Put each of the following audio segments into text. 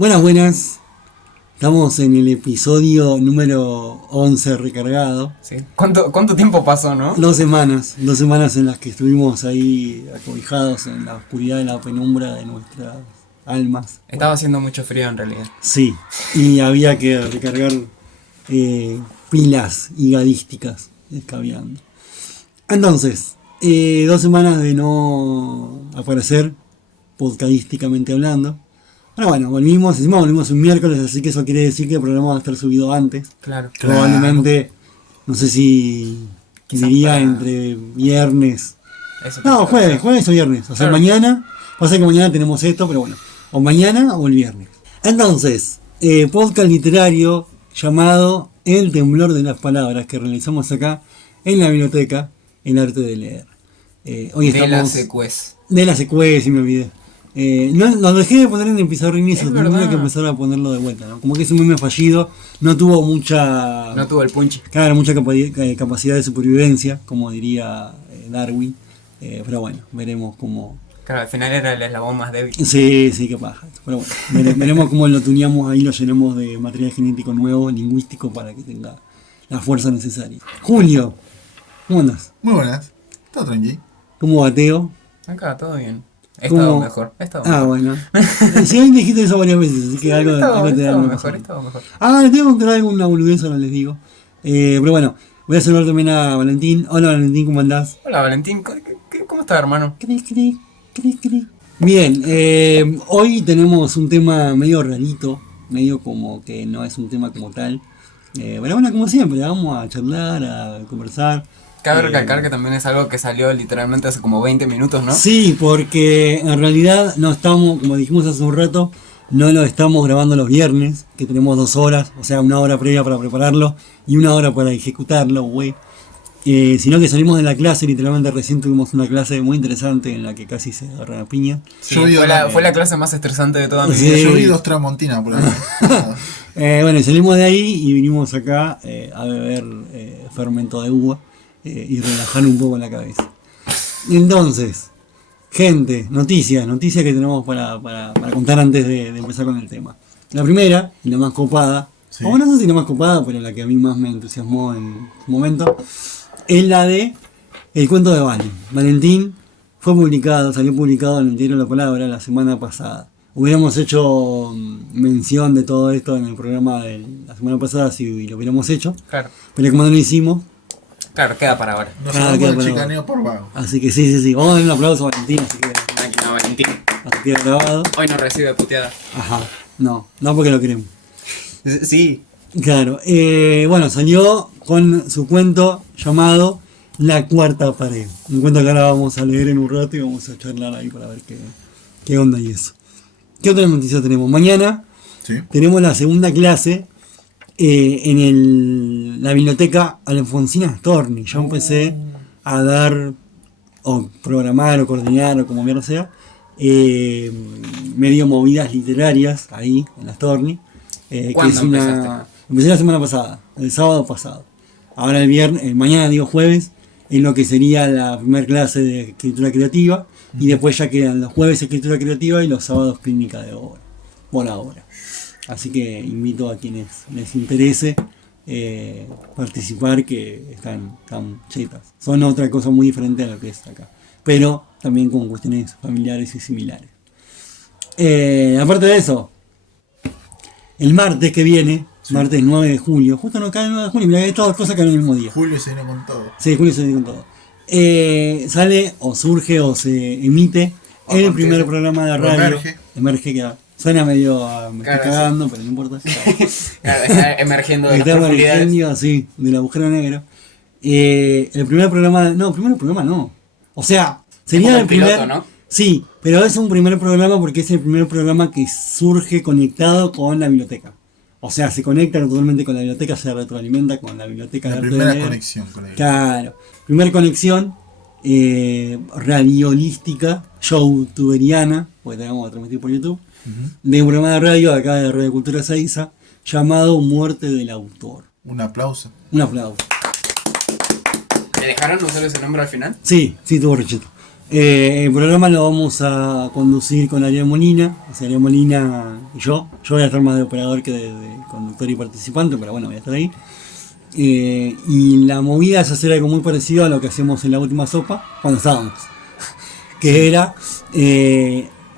Buenas, buenas. Estamos en el episodio número 11 recargado. Sí. ¿Cuánto tiempo pasó, no? 2 semanas en las que estuvimos ahí acobijados en la oscuridad y la penumbra de nuestras almas. Estaba haciendo mucho frío en realidad. Sí, y había que recargar pilas higadísticas escabeando. Entonces, 2 semanas de no aparecer, podcastísticamente hablando. Pero bueno, volvimos un miércoles, así que eso quiere decir que el programa va a estar subido antes. Claro. Probablemente, no sé si diría entre viernes. No, jueves o viernes. O sea, Claro. mañana, pasa que mañana tenemos esto, pero bueno, o mañana o el viernes. Entonces, podcast literario llamado El temblor de las palabras que realizamos acá en la biblioteca, en Arte de Leer. Hoy De la estamos... secuez. De la secuez, si me olvidé. No, lo dejé de poner en el pizarrín y eso, tendría que empezar a ponerlo de vuelta, ¿no? Como que es un meme fallido, no tuvo mucha... No tuvo el punch. Claro, mucha capacidad de supervivencia, como diría Darwin, pero bueno, veremos cómo... Claro, al final era el eslabón más débil. Sí, qué paja. Pero bueno, veremos cómo lo tuneamos ahí, lo llenamos de material genético nuevo, lingüístico, para que tenga la fuerza necesaria. Julio, ¿cómo andas? Muy buenas, todo tranqui. ¿Cómo va Teo? Acá, todo bien. He estado mejor. Bueno. Sí, hoy dijiste eso varias veces, así que algo te da mejor. Les tengo que contar alguna boludez, ahora les digo. Pero bueno, voy a saludar también a Valentín. Hola Valentín, ¿cómo andás? Hola Valentín, ¿cómo estás, hermano? Cri. Bien, hoy tenemos un tema medio rarito, medio como que no es un tema como tal. Pero bueno, como siempre, vamos a charlar, a conversar. Cabe recalcar que también es algo que salió literalmente hace como 20 minutos, ¿no? Sí, porque en realidad no estamos, como dijimos hace un rato, no lo estamos grabando los viernes, que tenemos 2 horas, o sea, 1 hora previa para prepararlo y 1 hora para ejecutarlo, güey. Sino que salimos de la clase, literalmente recién tuvimos una clase muy interesante en la que casi se agarra la piña. Sí, fue la clase más estresante de toda mi Sí. vida. Yo vi 2 tramontinas por ahí. Bueno, salimos de ahí y vinimos acá a beber fermento de uva y relajar un poco la cabeza. Entonces, gente, noticias que tenemos para contar antes de empezar con el tema. La primera, y la más copada, Sí. o no sé si la más copada, pero la que a mí más me entusiasmó en su momento, es la de El cuento de Valen. Valentín salió publicado en el diario La Palabra la semana pasada. Hubiéramos hecho mención de todo esto en el programa de la semana pasada si lo hubiéramos hecho, Claro, pero como no lo hicimos, queda para ahora. Nos Nada, hablamos queda de para chicaneo por vago. así que sí. Vamos a dar un aplauso a Valentín, así que No, Valentín. así queda grabado. Hoy no recibe puteada. Ajá, no porque lo queremos. Sí. Claro, bueno, salió con su cuento llamado La Cuarta Pared. Un cuento que ahora vamos a leer en un rato y vamos a charlar ahí para ver qué onda y eso. ¿Qué otra noticia tenemos? Mañana Sí. tenemos la segunda clase en la biblioteca Alfonsina Storni. Yo empecé a dar, o programar, o coordinar, o como mierda sea, medio movidas literarias ahí en la Storni. ¿Cuándo empezaste? Empecé la semana pasada, el sábado pasado. Ahora el viernes, mañana digo jueves, en lo que sería la primera clase de escritura creativa. Y después ya quedan los jueves escritura creativa y los sábados clínica de obra. Por ahora. Así que invito a quienes les interese participar, que están chetas. Son otra cosa muy diferente a lo que es acá. Pero también con cuestiones familiares y similares. Aparte de eso, el martes que viene, martes 9 de julio, justo no cae el 9 de julio, mira, estas 2 cosas caen el mismo día. Julio se viene con todo. Sí, Julio se viene con todo. Sale o surge o se emite el primer programa de radio. Emerge, que suena medio me estoy cagando, pero no importa. Claro, está emergiendo de las Está profundidades. emergiendo, sí, del agujero negro. El primer programa, no. O sea, sería como el primer... piloto, ¿no? Sí, pero es un primer programa porque es el primer programa que surge conectado con la biblioteca. O sea, se conecta totalmente con la biblioteca, se retroalimenta con la biblioteca. La de Arte de primera Leer. conexión con él. Claro, primera conexión radiolística, youtuberiana, porque te vamos a transmitir por YouTube, de un programa de radio acá de Radio Cultura Seiza, llamado Muerte del Autor. Un aplauso. Un aplauso. ¿Le dejaron usar ese nombre al final? Sí, tuvo recheto. El programa lo vamos a conducir con Ariel Molina, o sea, Ariel Molina y yo. Yo voy a estar más de operador que de conductor y participante, pero bueno, voy a estar ahí. Y la movida es hacer algo muy parecido a lo que hacemos en la última sopa, cuando estábamos. Que era,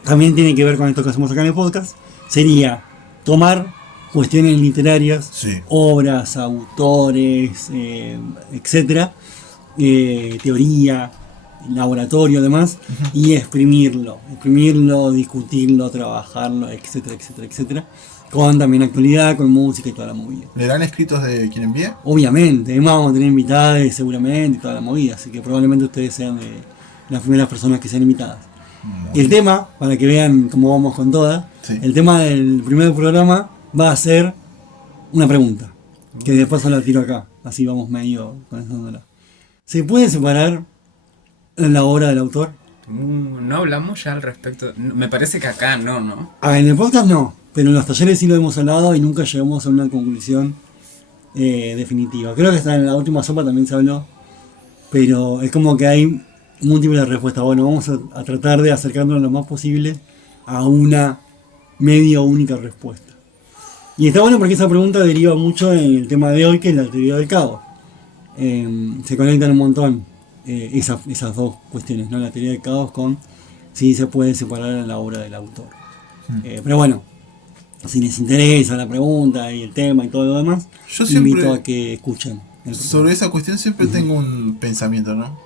también tiene que ver con esto que hacemos acá en el podcast, sería tomar cuestiones literarias, Sí. obras, autores, etcétera, teoría, laboratorio, además, y exprimirlo, discutirlo, trabajarlo, etcétera, etcétera, etcétera, con también actualidad, con música y toda la movida. ¿Leerán escritos de quien envíe? Obviamente, además vamos a tener invitados seguramente y toda la movida, así que probablemente ustedes sean de las primeras personas que sean invitadas. Y el tema, para que vean cómo vamos con todas, Sí. el tema del primer programa va a ser una pregunta, que después la tiro acá, así vamos medio conectándola. ¿Se puede separar la obra del autor? No hablamos ya al respecto. Me parece que acá no. En el podcast no, pero en los talleres sí lo hemos hablado y nunca llegamos a una conclusión definitiva. Creo que hasta en la última sopa también se habló, pero es como que hay múltiples respuestas. Bueno, vamos a tratar de acercarnos lo más posible a una medio única respuesta. Y está bueno porque esa pregunta deriva mucho en el tema de hoy, que es la teoría del caos. Se conectan un montón esas dos cuestiones, ¿no? La teoría del caos con si se puede separar la obra del autor. Pero bueno, si les interesa la pregunta y el tema y todo lo demás, Yo siempre- invito a que escuchen. Sobre esa cuestión siempre tengo un pensamiento, ¿no?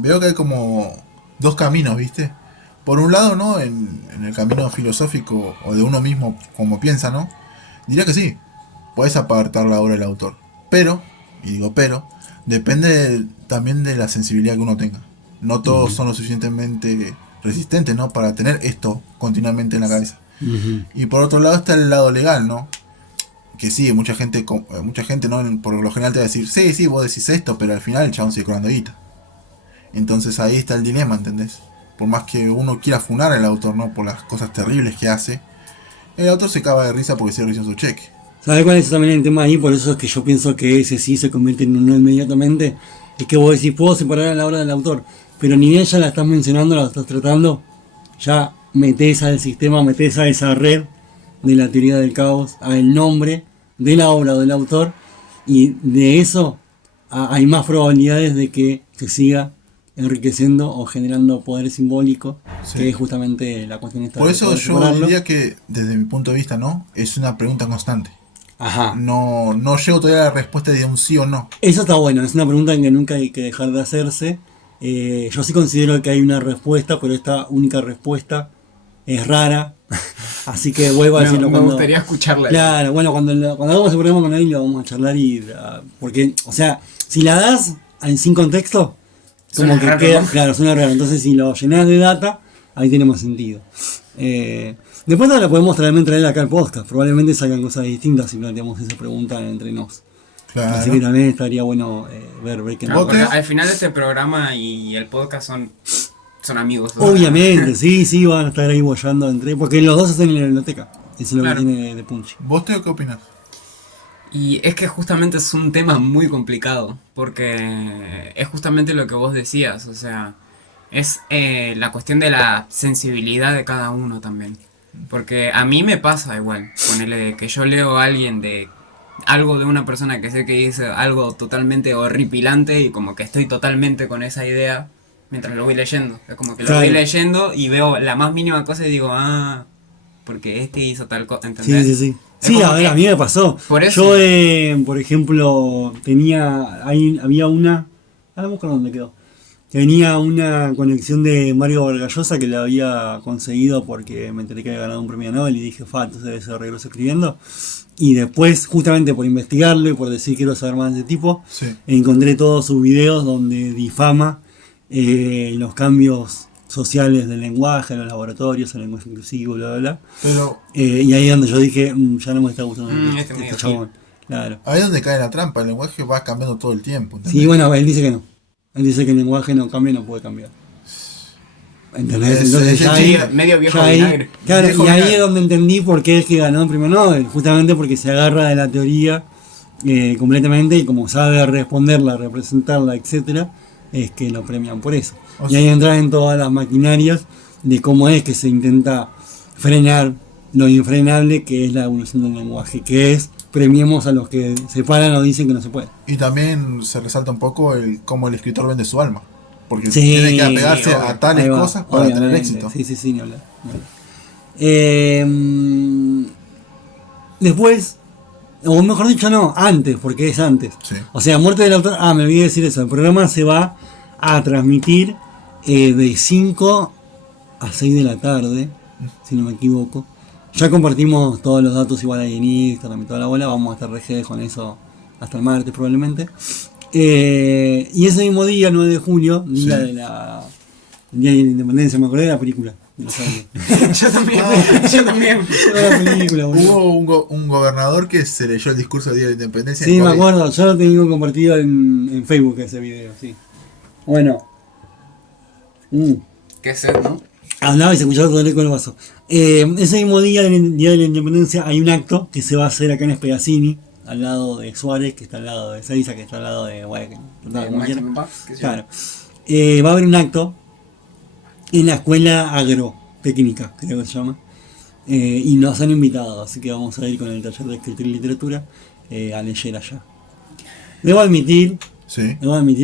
Veo que hay como dos caminos, ¿viste? Por un lado, ¿no? En el camino filosófico o de uno mismo, como piensa, ¿no? Diría que sí, puedes apartar la obra del autor. Pero, y digo pero, depende también de la sensibilidad que uno tenga. No todos son lo suficientemente resistentes, ¿no? Para tener esto continuamente en la cabeza. Y por otro lado está el lado legal, ¿no? Que sí, mucha gente, ¿no? Por lo general te va a decir, sí, vos decís esto, pero al final el chabón sigue cobrando guita. Entonces ahí está el dilema, ¿entendés? Por más que uno quiera funar al autor, ¿no? Por las cosas terribles que hace, el autor se caga de risa porque se recibió su cheque. ¿Sabes cuál es también el tema ahí? Por eso es que yo pienso que ese sí se convierte en un no inmediatamente. Es que vos decís, puedo separar a la obra del autor, pero ni bien ya la estás mencionando, la estás tratando, ya metés al sistema, metés a esa red de la teoría del caos, al nombre de la obra o del autor, y de eso hay más probabilidades de que se siga enriqueciendo o generando poder simbólico, Sí. que es justamente la cuestión esta Por de eso poder yo separarlo. diría que, desde mi punto de vista, ¿no? Es una pregunta constante. Ajá. No llego todavía a la respuesta de un sí o no. Eso está bueno, es una pregunta que nunca hay que dejar de hacerse. Yo sí considero que hay una respuesta, pero esta única respuesta es rara. Así que vuelvo a decirlo Me cuando... gustaría escucharla. Claro, bueno, cuando hagamos el programa con él lo vamos a charlar porque, o sea, si la das sin contexto, como Suena que raro, queda, ¿no? claro, suena raro. Entonces si lo llenas de data, ahí tiene más sentido. Después la podemos también traer acá al podcast. Probablemente salgan cosas distintas si planteamos esa pregunta entre nos. Así que Claro. también estaría bueno ver qué No, nos... porque ¿Vos qué? al final este programa y el podcast son amigos. Obviamente, sí, van a estar ahí boyando porque los dos están en la biblioteca. Eso es lo Claro. que tiene de Punchy. ¿Vos, Teo, qué opinás? Y es que justamente es un tema muy complicado, porque es justamente lo que vos decías, o sea, es la cuestión de la sensibilidad de cada uno también. Porque a mí me pasa igual, ponele de que yo leo a alguien de algo de una persona que sé que dice algo totalmente horripilante y como que estoy totalmente con esa idea mientras lo voy leyendo. Es como que lo Claro. voy leyendo y veo la más mínima cosa y digo, porque este hizo tal cosa, ¿entendés? Sí. Es Sí, como a ver, que- a mí me pasó. Por eso. Yo, por ejemplo, había una, no me acuerdo dónde quedó. Tenía una conexión de Mario Vargallosa que la había conseguido porque me enteré que había ganado un premio Nobel y dije, entonces debe ser regreso escribiendo. Y después, justamente por investigarlo y por decir quiero saber más de ese tipo, Sí. encontré todos sus videos donde difama los cambios sociales del lenguaje, en los laboratorios, el lenguaje inclusivo, bla, bla, bla. Pero Y ahí es donde yo dije, ya no me está gustando este este medio chabón. Claro. ahí es donde cae la trampa. El lenguaje va cambiando todo el tiempo. ¿entendés? Sí, bueno, él dice que no. Él dice que el lenguaje no cambia y no puede cambiar. ¿Entendés? Entonces Es ya ahí, medio viejo ya ahí- vinagre. claro, Viejo y ahí vinagre. es donde entendí por qué es que ganó el premio Nobel. Justamente porque se agarra de la teoría completamente y como sabe responderla, representarla, etcétera, es que lo premian por eso. O Y ahí entran en todas las maquinarias de cómo es que se intenta frenar lo infrenable que es la evolución del lenguaje, que es premiemos a los que se paran o dicen que no se puede. Y también se resalta un poco cómo el escritor vende su alma. Porque Sí, tiene que apegarse sí, a tales Ahí va, cosas para tener obviamente. éxito. Sí, ni hablar. Ni hablar. Después, o mejor dicho, no, antes, porque es antes. Sí. O sea, muerte del autor. Me olvidé decir eso. El programa se va a transmitir de 5 a 6 de la tarde, si no me equivoco. Ya compartimos todos los datos igual ahí en Instagram y toda la bola. Vamos a estar regidos con eso hasta el martes probablemente. Y ese mismo día, 9 de julio, día Sí. de la Día de la Independencia, me acordé de la película. No sabía. Yo también, yo también. La película, boludo. Hubo un gobernador que se leyó el discurso del Día de la Independencia. Sí, en me COVID. acuerdo, yo lo tengo compartido en Facebook ese video, sí. Bueno. Qué sed, ¿no? Hablaba y se escuchaba todo el eco del vaso. Ese mismo día, Día de la Independencia, hay un acto que se va a hacer acá en Espedacini, al lado de Suárez, que está al lado de Seiza, que está al lado de Guayaquil. Claro. Va a haber un acto en la escuela agrotécnica, creo que se llama. Y nos han invitado, así que vamos a ir con el taller de escritura y literatura a leer allá. Debo admitir Sí.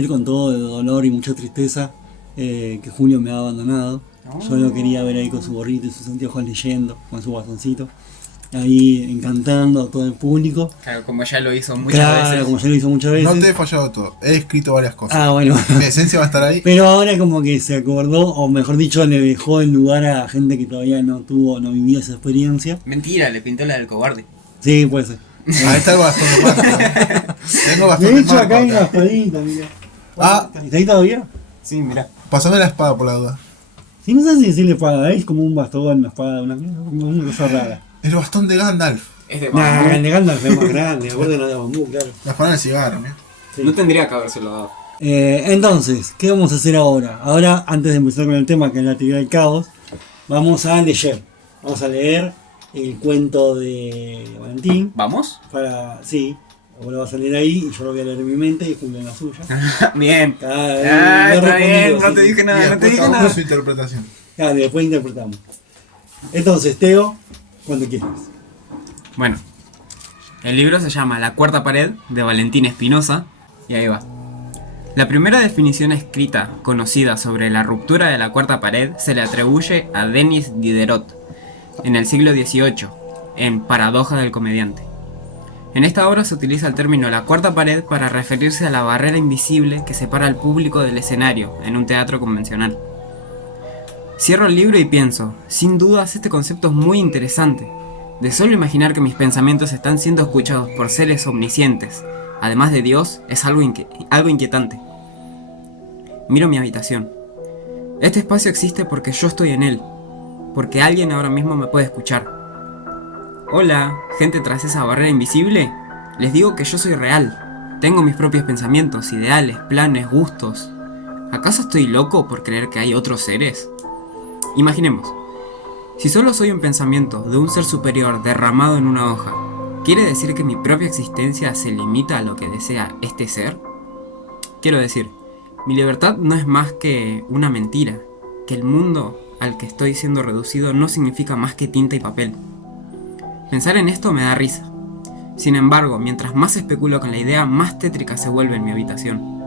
con todo el dolor y mucha tristeza que Julio me ha abandonado. Yo lo quería ver ahí con su gorrito y sus anteojos leyendo, con su bastoncito, ahí encantando a todo el público. Claro, como ya lo hizo muchas Claro, veces. como ya lo hizo muchas veces. No te he fallado todo. He escrito varias cosas. Ah, bueno. Mi esencia va a estar ahí. Pero ahora como que se acordó, o mejor dicho, le dejó el lugar a gente que todavía no vivió esa experiencia. Mentira, le pintó la del cobarde. Sí, puede ser. Ahí está el bastón de marco. Tengo De bastante hecho, acá hay una marco. espadita, mira. Ah. ¿Está ahí todavía? Sí, mira. Pásame la espada por la duda. Sí, no sé si decirle espada, es como un bastón, una espada, una cosa rara. El bastón de Gandalf. Es de Nah, bambú. el de Gandalf es más grande, acuérdate de bambú, claro. La espada del cigarro, mira. Sí. No tendría que habérselo dado. Entonces, ¿qué vamos a hacer ahora? Ahora, antes de empezar con el tema que es la actividad del caos, vamos a leer. Vamos a leer el cuento de Valentín. ¿Vamos? Sí, vos lo vas a leer ahí y yo lo voy a leer en mi mente y Julio en la suya. Bien. Ah, Está bien, respondido, no te sí. dije Y nada, no te después dije cada uno nada. su interpretación. Claro, y después interpretamos. Entonces, Teo, cuando quieras. Bueno, el libro se llama La cuarta pared de Valentín Espinosa y ahí va. La primera definición escrita conocida sobre la ruptura de la cuarta pared se le atribuye a Denis Diderot en el siglo XVIII, en Paradoja del comediante. En esta obra se utiliza el término la cuarta pared para referirse a la barrera invisible que separa al público del escenario en un teatro convencional. Cierro el libro y pienso, sin dudas este concepto es muy interesante. De solo imaginar que mis pensamientos están siendo escuchados por seres omniscientes, además de Dios, es algo inquietante. Miro mi habitación. Este espacio existe porque yo estoy en él, porque alguien ahora mismo me puede escuchar. Hola, gente tras esa barrera invisible. Les digo que yo soy real. Tengo mis propios pensamientos, ideales, planes, gustos. ¿Acaso estoy loco por creer que hay otros seres? Imaginemos, si solo soy un pensamiento de un ser superior derramado en una hoja, ¿quiere decir que mi propia existencia se limita a lo que desea este ser? Quiero decir, mi libertad no es más que una mentira, que el mundo al que estoy siendo reducido no significa más que tinta y papel. Pensar en esto me da risa. Sin embargo, mientras más especulo con la idea, más tétrica se vuelve en mi habitación.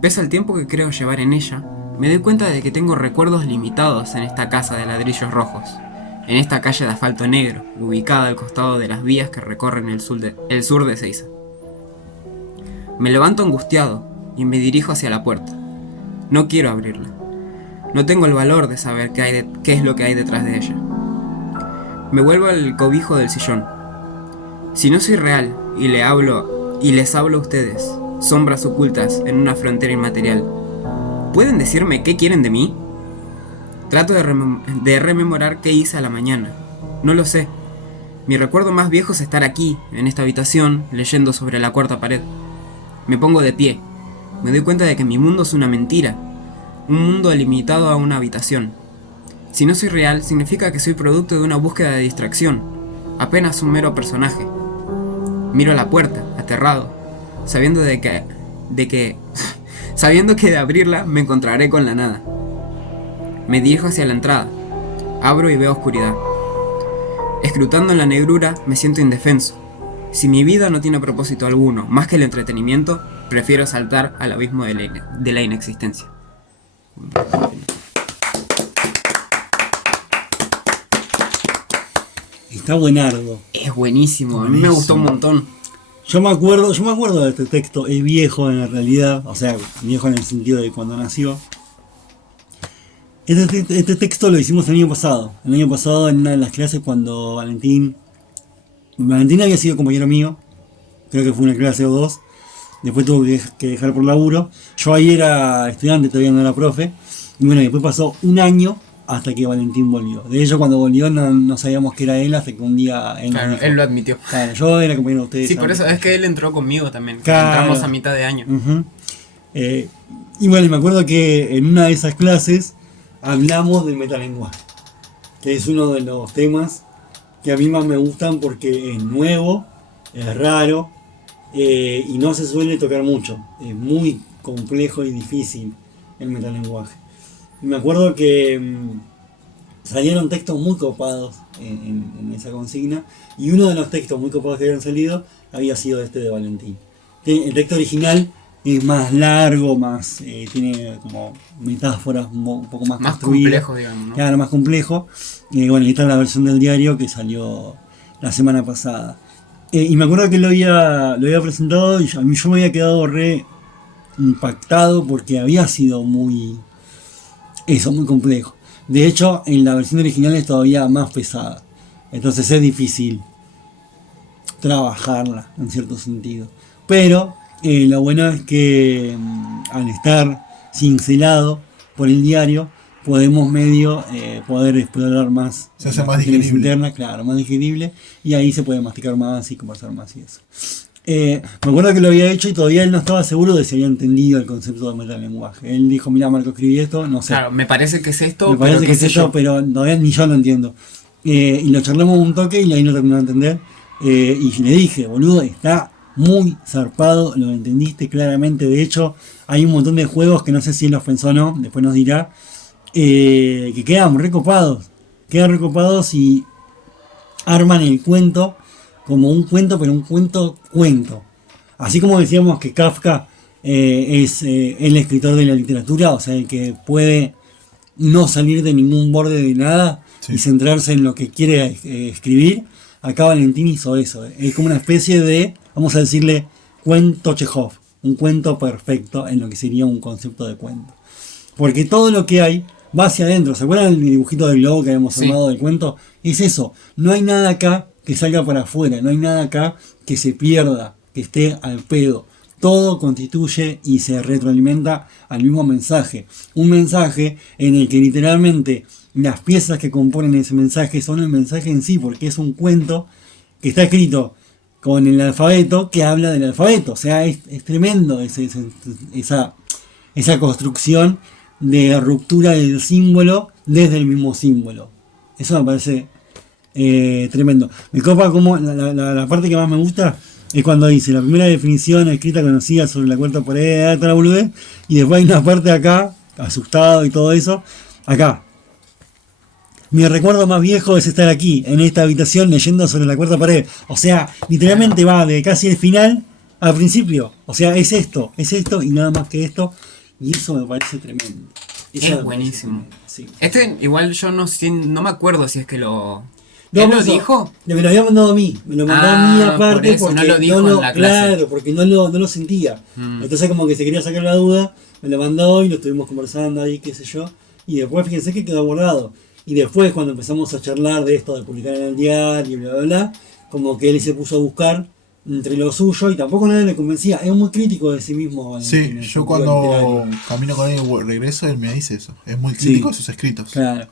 Pese al tiempo que creo llevar en ella, me doy cuenta de que tengo recuerdos limitados en esta casa de ladrillos rojos, en esta calle de asfalto negro, ubicada al costado de las vías que recorren el sur de Seiza. Me levanto angustiado y me dirijo hacia la puerta. No quiero abrirla. No tengo el valor de saber qué es lo que hay detrás de ella. Me vuelvo al cobijo del sillón. Si no soy real y les hablo a ustedes, sombras ocultas en una frontera inmaterial, ¿pueden decirme qué quieren de mí? Trato de rememorar qué hice a la mañana. No lo sé. Mi recuerdo más viejo es estar aquí, en esta habitación, leyendo sobre la cuarta pared. Me pongo de pie. Me doy cuenta de que mi mundo es una mentira. Un mundo limitado a una habitación. Si no soy real, significa que soy producto de una búsqueda de distracción. Apenas un mero personaje. Miro la puerta, aterrado, sabiendo de que sabiendo que de abrirla me encontraré con la nada. Me dirijo hacia la entrada. Abro y veo oscuridad. Escrutando en la negrura me siento indefenso. Si mi vida no tiene propósito alguno, más que el entretenimiento, prefiero saltar al abismo de la inexistencia. Está buenardo. Es buenísimo, a mí me gustó un montón. Yo me acuerdo de este texto, es viejo en la realidad, o sea, viejo en el sentido de cuando nació. Este texto lo hicimos el año pasado. El año pasado en una de las clases cuando Valentín había sido compañero mío, creo que fue una clase o dos, después tuvo que dejar por laburo. Yo ahí era estudiante, todavía no era profe, y bueno, después pasó un año hasta que Valentín volvió. De hecho, cuando volvió no sabíamos que era él hasta que un día él nos Claro, dijo, él lo admitió. claro, yo era compañero de ustedes. Sí, por antes. eso es que él entró conmigo también. Claro. Entramos a mitad de año. Ujú. Y bueno, me acuerdo que en una de esas clases hablamos del metalenguaje, que es uno de los temas que a mí más me gustan porque es nuevo, es raro y no se suele tocar mucho. Es muy complejo y difícil el metalenguaje. Y me acuerdo que salieron textos muy copados en esa consigna y uno de los textos muy copados que habían salido había sido este de Valentín. El texto original es más largo, tiene como metáforas un poco más Más construidas. complejo, digamos, ¿no? Claro, más complejo. Bueno, esta es la versión del diario que salió la semana pasada. Y me acuerdo que lo había presentado y yo me había quedado re impactado porque había sido muy complejo. De hecho, en la versión original es todavía más pesada. Entonces es difícil trabajarla en cierto sentido. Pero lo bueno es que al estar cincelado por el diario, podemos poder explorar más Se hace las más cuestiones digerible. internas, claro, más digerible, y ahí se puede masticar más y conversar más y eso. Me acuerdo que lo había hecho y todavía él no estaba seguro de si había entendido el concepto de metalenguaje. Él dijo, mira Marco, escribí esto, no sé. Claro, me parece que es esto, Me parece pero que qué es sé eso, yo. pero todavía ni yo lo entiendo. Y lo charlamos un toque y ahí no terminó de entender. Y le dije, boludo, está muy zarpado, lo entendiste claramente. De hecho, hay un montón de juegos que no sé si él los pensó o no, después nos dirá, que quedan recopados. Quedan recopados y arman el cuento como un cuento, pero un cuento. Así como decíamos que Kafka es el escritor de la literatura, o sea, el que puede no salir de ningún borde de nada Sí. y centrarse en lo que quiere escribir. Acá Valentín hizo eso. Es como una especie de, vamos a decirle, cuento Chekhov. Un cuento perfecto en lo que sería un concepto de cuento. Porque todo lo que hay va hacia adentro. ¿Se acuerdan del dibujito del globo que habíamos Sí. armado del cuento? Es eso. No hay nada acá que salga para afuera. No hay nada acá que se pierda, que esté al pedo. Todo constituye y se retroalimenta al mismo mensaje. Un mensaje en el que literalmente las piezas que componen ese mensaje son el mensaje en sí, porque es un cuento que está escrito con el alfabeto que habla del alfabeto. O sea, es tremendo esa construcción de ruptura del símbolo desde el mismo símbolo. Eso me parece tremendo. Me copa como la parte que más me gusta es cuando dice la primera definición escrita conocida sobre la cuarta pared, toda la boludez, y después hay una parte acá, asustado y todo eso, acá. Mi recuerdo más viejo es estar aquí, en esta habitación, leyendo sobre la cuarta pared. O sea, literalmente va de casi el final al principio. O sea, es esto y nada más que esto. Y eso me parece tremendo. Eso me Es parece buenísimo. tremendo, sí. Este, igual yo no me acuerdo si es que lo... No, ¿Él por lo eso, dijo? Me lo había mandado a mí. Me lo mandó a mí Ah, aparte por eso, porque no lo dijo en la clase. claro, porque no lo sentía. Entonces como que se quería sacar la duda, me lo mandó y lo estuvimos conversando ahí, qué sé yo. Y después fíjense que quedó borrado. Y después cuando empezamos a charlar de esto de publicar en el diario y bla bla bla, como que él se puso a buscar entre lo suyo y tampoco nadie le convencía. Es muy crítico de sí mismo. Sí, en el yo sentido cuando literario. camino con él y regreso, él me dice eso. Es muy crítico Sí. de sus escritos. Claro.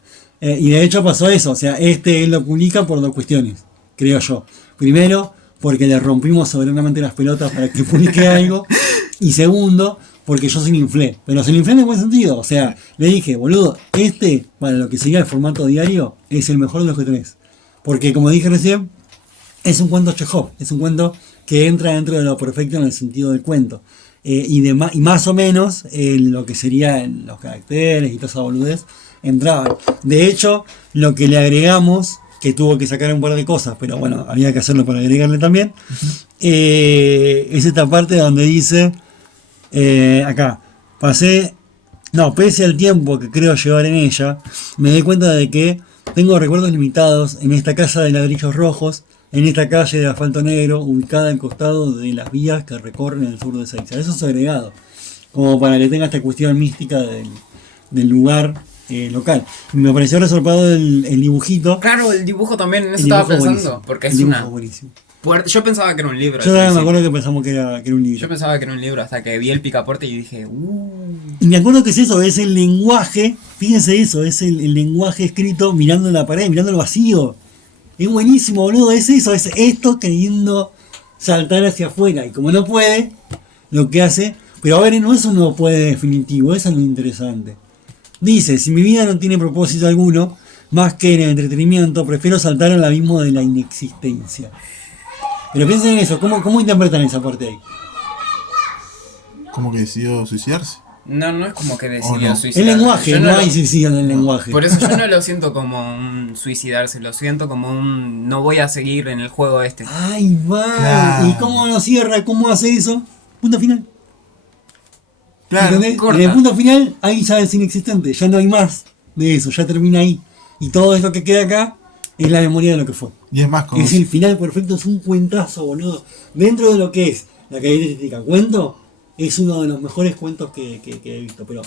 Y de hecho pasó eso, o sea, él lo publica por dos cuestiones, creo yo. Primero, porque le rompimos soberanamente las pelotas para que publique algo. Y segundo, porque yo se lo inflé. Pero se lo inflé en el buen sentido. O sea, le dije, boludo, para lo que sería el formato diario, es el mejor de los que tenés. Porque como dije recién, es un cuento Chekhov. Es un cuento que entra dentro de lo perfecto en el sentido del cuento. y más o menos lo que serían los caracteres y toda esa boludez entraban. De hecho, lo que le agregamos, que tuvo que sacar un par de cosas, pero bueno, había que hacerlo para agregarle también, es esta parte donde dice, acá, pese al tiempo que creo llevar en ella, me doy cuenta de que tengo recuerdos limitados en esta casa de ladrillos rojos, en esta calle de asfalto negro, ubicada al costado de las vías que recorren el sur de Seiza. Eso es agregado, como para que tenga esta cuestión mística del lugar local. Me pareció resaltado el dibujito. Claro, el dibujo también, en eso El estaba dibujo pensando. buenísimo. Porque El es dibujo una buenísimo. puerta. Yo pensaba que era un libro. Yo al también me principio. acuerdo que pensamos que era un libro. Yo pensaba que era un libro hasta que vi el picaporte y dije, Y me acuerdo que es eso, es el lenguaje, fíjense eso, es el lenguaje escrito mirando la pared, mirando el vacío. Es buenísimo, boludo, es eso, es esto queriendo saltar hacia afuera. Y como no puede, lo que hace, pero a ver, no es un no puede definitivo, eso es lo interesante. Dice, si mi vida no tiene propósito alguno, más que en el entretenimiento, prefiero saltar al abismo de la inexistencia. Pero piensen en eso, ¿cómo interpretan esa parte ahí? Como que decidió suicidarse. no es como que ¿O decidió no? suicidarse. El lenguaje, Yo no lo- hay suicidio en el lenguaje. Por eso yo no lo siento como un suicidarse, lo siento como un no voy a seguir en el juego este. Ay, va. Claro. ¿Y cómo lo cierra? ¿Cómo hace eso? Punto final. Claro. ¿Entendés? corta. En el punto final, ahí ya es inexistente. Ya no hay más de eso. Ya termina ahí. Y todo esto que queda acá es la memoria de lo que fue. Y es más, como Es el final perfecto. Es un cuentazo, boludo. Dentro de lo que es la característica cuento, es uno de los mejores cuentos que he visto. Pero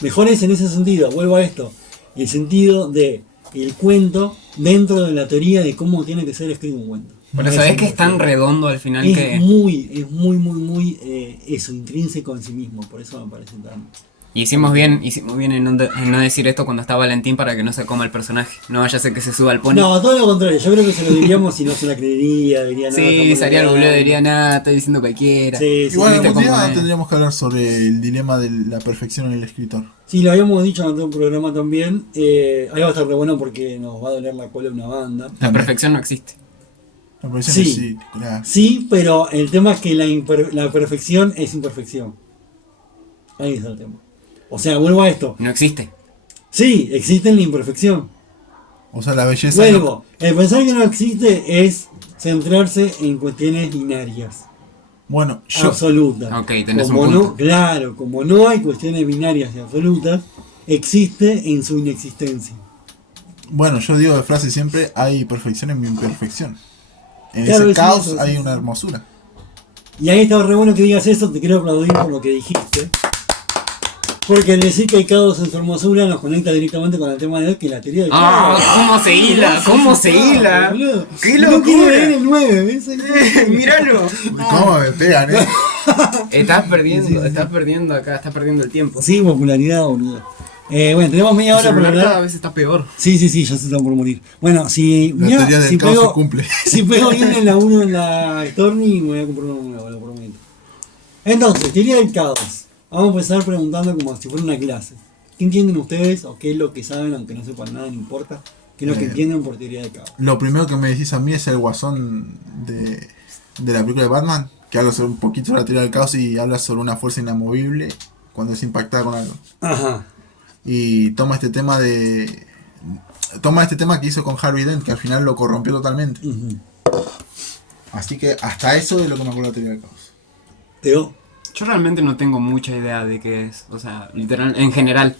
mejores en ese sentido. Vuelvo a esto. El sentido de el cuento dentro de la teoría de cómo tiene que ser escrito un cuento. Por eso es que es tan redondo al final Es que... muy eso, intrínseco en sí mismo, por eso me parece tan... Y hicimos bien en no decir esto cuando está Valentín para que no se coma el personaje. No vaya a ser que se suba al pony. No, todo lo contrario, yo creo que se lo diríamos si no se la creería, diría nada. Sí, sería el boludo, diría nada, estoy diciendo cualquiera. Sí, sí, igual viste algún cómo día es. tendríamos que hablar sobre el dilema de la perfección en el escritor. sí, lo habíamos dicho en otro programa también, ahí va a estar re bueno porque nos va a doler la cola una banda. La perfección no existe. La perfección Sí. sí, claro. Sí, pero el tema es que la perfección es imperfección. Ahí está el tema. O sea, vuelvo a esto. No existe. Sí, existe la imperfección. O sea, la belleza. Vuelvo. El pensar que no existe es centrarse en cuestiones binarias, Bueno, yo. absolutas. Ok, tenés como un no, punto. claro, como no hay cuestiones binarias y absolutas, existe en su inexistencia. Bueno, yo digo de frase siempre: hay perfección en mi imperfección. En Claro, ese sí, caos eso, hay sí, una sí. hermosura. Y ahí está re bueno que digas eso, te quiero aplaudir por lo que dijiste. Porque el decir que hay caos en su hermosura nos conecta directamente con el tema de hoy, que es la teoría del Ah, caos. ¿cómo se hila? ¿Cómo se hila? Boludo. ¡Qué No quiere locura! leer el 9, ¿ves? Míralo. ¿Cómo me pegan, Estás perdiendo acá, estás perdiendo el tiempo. Sí, popularidad, boludo. Bueno, tenemos media El hora para celular cada hablar. vez está peor. Sí, ya se están por morir. Bueno, si, La mirá, teoría del si, caos se pego, cumple. si pego bien en la 1 en la Stormy, me voy a comprar uno nuevo, lo prometo. Entonces, teoría del caos. Vamos a empezar preguntando como si fuera una clase. ¿Qué entienden ustedes o qué es lo que saben, aunque no sepan nada, no importa? ¿Qué es lo que entienden por teoría del caos? Lo primero que me decís a mí es el guasón de la película de Batman, que habla sobre un poquito de la teoría del caos y habla sobre una fuerza inamovible cuando es impactada con algo. Ajá. Y toma este tema que hizo con Harvey Dent, que al final lo corrompió totalmente. Ujú. Así que hasta eso es lo que me acuerdo de la teoría del caos. Teo. Yo realmente no tengo mucha idea de qué es. O sea, literal, en general.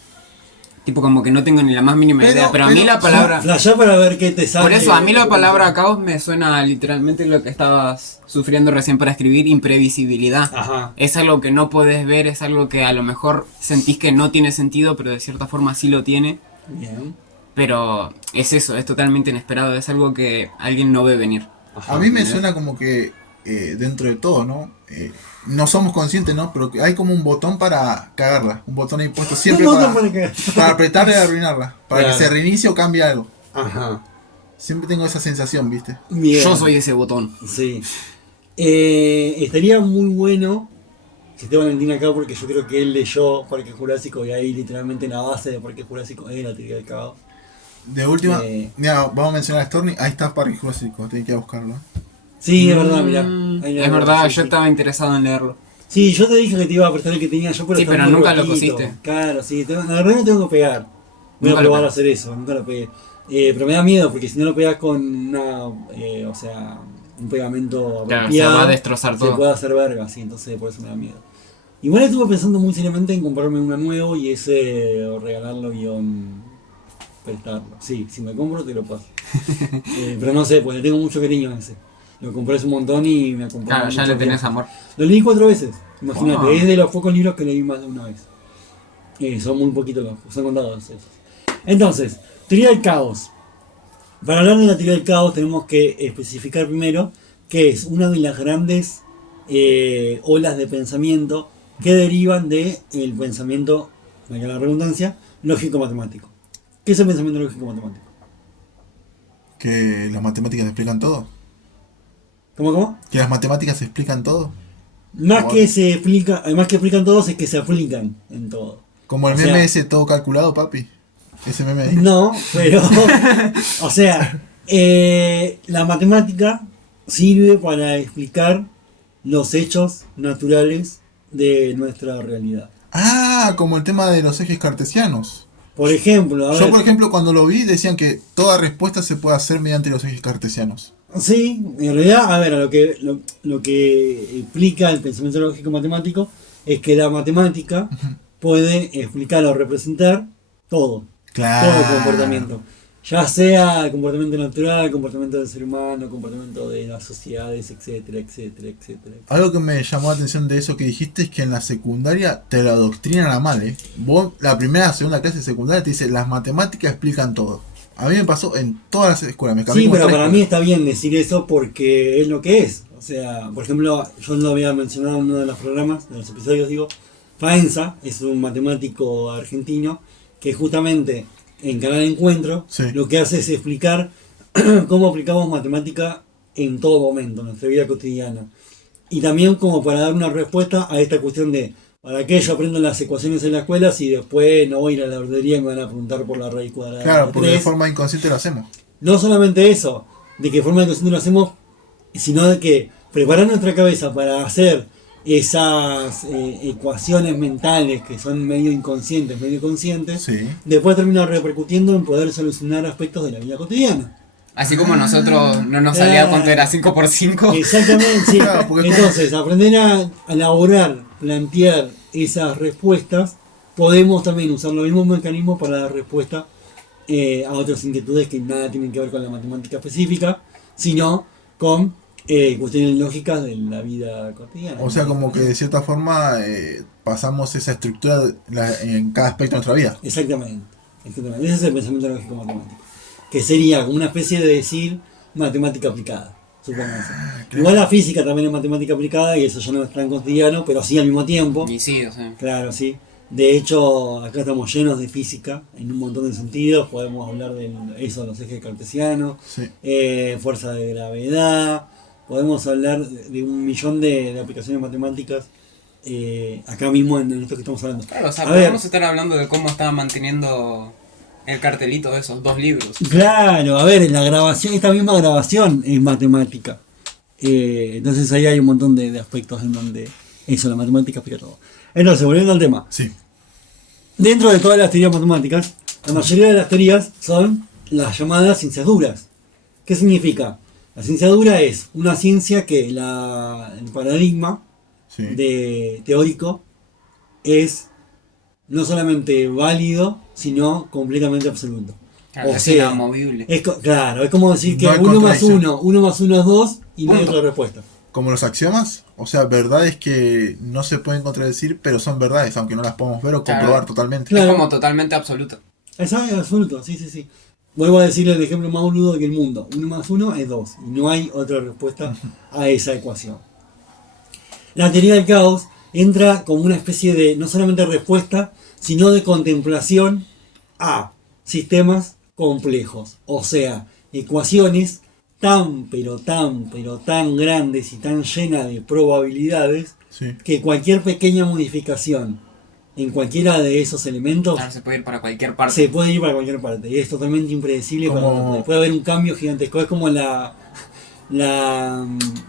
Tipo como que no tengo ni la más mínima idea. Pero a mí la palabra... Flashá para ver qué te sale. Por eso, a mí la palabra caos me suena a literalmente lo que estabas sufriendo recién para escribir, imprevisibilidad. Ajá. Es algo que no puedes ver, es algo que a lo mejor sentís que no tiene sentido, pero de cierta forma sí lo tiene. Bien. Pero es eso, es totalmente inesperado, es algo que alguien no ve venir. Ajá. A mí me suena como que dentro de todo, ¿no? No somos conscientes, ¿no? Pero que hay como un botón para cagarla. Un botón ahí puesto siempre Un botón para, para para apretarle y arruinarla. Para Claro. que se reinicie o cambie algo. Ajá. Siempre tengo esa sensación, ¿viste? Bien. Yo soy ese botón. Sí. Estaría muy bueno que esté Valentín acá porque yo creo que él leyó Parque Jurásico y ahí literalmente la base de Parque Jurásico es la teoría del caos. De última, Eh. mira, vamos a mencionar a Stormy. Ahí está Parque Jurásico, tenés que ir a buscarlo. Sí, es verdad, mirá. Mm, Ahí la es veo, verdad, sí, yo sí. estaba interesado en leerlo. Sí, yo te dije que te iba a prestar el que tenía yo, pero Sí, está pero muy nunca lo rojito. cosiste. Claro, sí, la verdad no tengo que pegar. Voy Nunca a lo probar a pegas. hacer eso, nunca lo pegué. Pero me da miedo porque si no lo pegas con un pegamento Claro, apropiado, se va a destrozar se todo. puede hacer verga, sí, entonces por eso me da miedo. Igual estuve pensando muy seriamente en comprarme uno nuevo y ese o regalarlo guión prestarlo. Sí, si me compro te lo paso. Pero no sé, pues le tengo mucho cariño a ese. Lo compré hace un montón y me acompañó Claro, ya mucho le tenés tiempo. amor. Lo leí 4 veces, imagínate, Wow. es de los pocos libros que leí más de una vez. Son muy poquitos los, son contados esos. Entonces, teoría del caos. Para hablar de la teoría del caos tenemos que especificar primero que es una de las grandes olas de pensamiento que derivan del pensamiento, valga la redundancia, lógico-matemático. ¿Qué es el pensamiento lógico-matemático? Que las matemáticas explican todo. ¿Cómo? Que las matemáticas explican todo. Más Como, que se explica, más que explican todos es que se aplican en todo. como el O meme sea, ese todo calculado, papi. Ese meme ahí. no, pero, o sea, la matemática sirve para explicar los hechos naturales de nuestra realidad. Ah, como el tema de los ejes cartesianos. Por ejemplo, a Yo, ver, por ejemplo, cuando lo vi, decían que toda respuesta se puede hacer mediante los ejes cartesianos. sí, en realidad, a ver, lo que explica el pensamiento lógico matemático es que la matemática puede explicar o representar todo. Todo Claro. comportamiento. Ya sea el comportamiento natural, el comportamiento del ser humano, el comportamiento de las sociedades, etcétera, etcétera, etcétera. Algo que me llamó la atención de eso que dijiste es que en la secundaria te lo adoctrinan a mal, ¿eh? Vos, la primera, segunda clase de secundaria te dice, las matemáticas explican todo. A mí me pasó en todas las escuelas, me cambié Sí, como pero tres para mí escuelas. está bien decir eso porque es lo que es. O sea, por ejemplo, yo lo había mencionado en uno de los programas, de los episodios, digo, Faenza es un matemático argentino que justamente en Canal Encuentro Sí. lo que hace es explicar cómo aplicamos matemática en todo momento, en nuestra vida cotidiana. Y también como para dar una respuesta a esta cuestión de ¿para qué yo aprendo las ecuaciones en la escuela si después no voy a ir a la verdulería y me van a preguntar por la raíz cuadrada Claro, de porque de 3? forma inconsciente lo hacemos. No solamente eso, de qué forma inconsciente lo hacemos, sino de que preparar nuestra cabeza para hacer esas ecuaciones mentales que son medio inconscientes, medio conscientes, Sí. después termina repercutiendo en poder solucionar aspectos de la vida cotidiana. Así como nosotros no nos salía cuánto era 5x5. Exactamente, sí. Claro, porque Entonces, aprender a elaborar, plantear esas respuestas, podemos también usar los mismos mecanismos para dar respuesta a otras inquietudes que nada tienen que ver con la matemática específica, sino con cuestiones lógicas de la vida cotidiana. O sea, como que de cierta forma pasamos esa estructura en cada aspecto de nuestra vida. Exactamente, exactamente. Ese es el pensamiento lógico matemático. Que sería como una especie de decir matemática aplicada, supongamos. Claro. Igual la física también es matemática aplicada y eso ya no es tan cotidiano, pero sí al mismo tiempo. Y sí, o sea. Claro, sí. De hecho, acá estamos llenos de física en un montón de sentidos. Podemos hablar de eso, los ejes cartesianos, Sí. fuerza de gravedad. Podemos hablar de un millón de aplicaciones matemáticas acá mismo en esto que estamos hablando. Claro, o sea, A ver, podemos estar hablando de cómo estaba manteniendo el cartelito de esos 2 libros. claro, a ver, la grabación, esta misma grabación es matemática. Entonces ahí hay un montón de aspectos en donde eso, la matemática explica todo. Entonces, volviendo al tema. Sí. Dentro de todas las teorías matemáticas, la mayoría de las teorías son las llamadas ciencias duras. ¿Qué significa? La ciencia dura es una ciencia que el paradigma Sí. teórico es no solamente válido, sino completamente absoluto. Claro, O es sea, inamovible. claro, es como decir que No hay 1 más contradicción. 1 más 1 es 2 y no hay Punto. otra respuesta. Como los axiomas, o sea, verdades que no se pueden contradecir, pero son verdades, aunque no las podamos ver o Claro. comprobar totalmente. Claro. Es como totalmente absoluto. Es absoluto, sí, sí, sí. Vuelvo a decirle el ejemplo más boludo que el mundo. 1 más 1 es 2 y no hay otra respuesta a esa ecuación. La teoría del caos entra como una especie de, no solamente respuesta, sino de contemplación a sistemas complejos. O sea, ecuaciones tan, pero tan grandes y tan llenas de probabilidades Sí. que cualquier pequeña modificación en cualquiera de esos elementos Claro, se puede ir para cualquier parte. se puede ir para cualquier parte y es totalmente impredecible. Como- Puede haber un cambio gigantesco. Es como la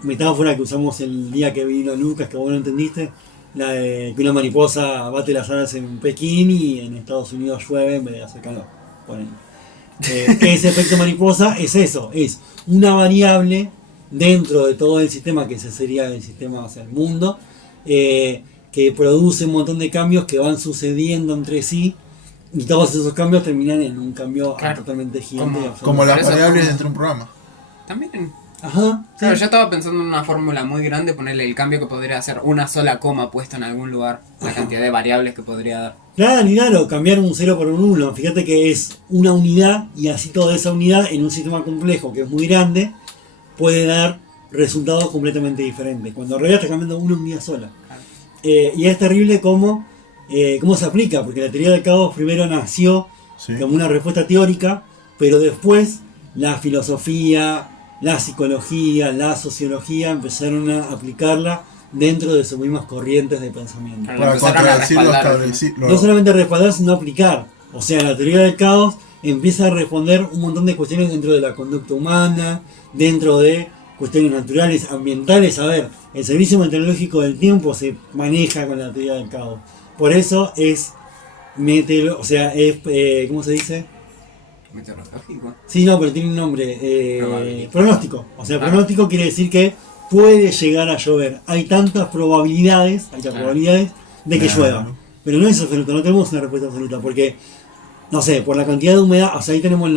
metáfora que usamos el día que vino Lucas, que vos no entendiste, La de que una mariposa bate las alas en Pekín y en Estados Unidos llueve en vez de hacer calor. Ponele. Ese efecto mariposa es eso, es una variable dentro de todo el sistema, que ese sería el sistema, o sea, el mundo, que produce un montón de cambios que van sucediendo entre sí, y todos esos cambios terminan en un cambio Claro. totalmente gigante. Como- absoluto. Como las Pero eso variables como- dentro de un programa. También. Ajá, sí. Claro, yo estaba pensando en una fórmula muy grande, ponerle el cambio que podría hacer una sola coma puesta en algún lugar, la cantidad de variables que podría dar. Claro, cambiar un 0 por un 1. Fíjate que es una unidad y así toda esa unidad en un sistema complejo que es muy grande puede dar resultados completamente diferentes. Cuando en realidad está cambiando una unidad sola. Y es terrible cómo se aplica, porque la teoría del caos primero nació Sí. como una respuesta teórica, pero después la filosofía, la psicología, la sociología empezaron a aplicarla dentro de sus mismas corrientes de pensamiento. Claro. Para Empezaron a contradecir lo respaldar, establecido. No solamente respaldar, sino aplicar. O sea, la teoría del caos empieza a responder un montón de cuestiones dentro de la conducta humana, dentro de cuestiones naturales, ambientales. A ver, el servicio meteorológico del tiempo se maneja con la teoría del caos. Por eso es ¿cómo se dice? Meteorológico. Sí, no, pero tiene un nombre. Probabilidad. Pronóstico. O sea, Ah. pronóstico quiere decir que puede llegar a llover. Hay tantas probabilidades, de que Claro. llueva. Pero no es absoluto, no tenemos una respuesta absoluta. Porque, no sé, por la cantidad de humedad, o sea, ahí tenemos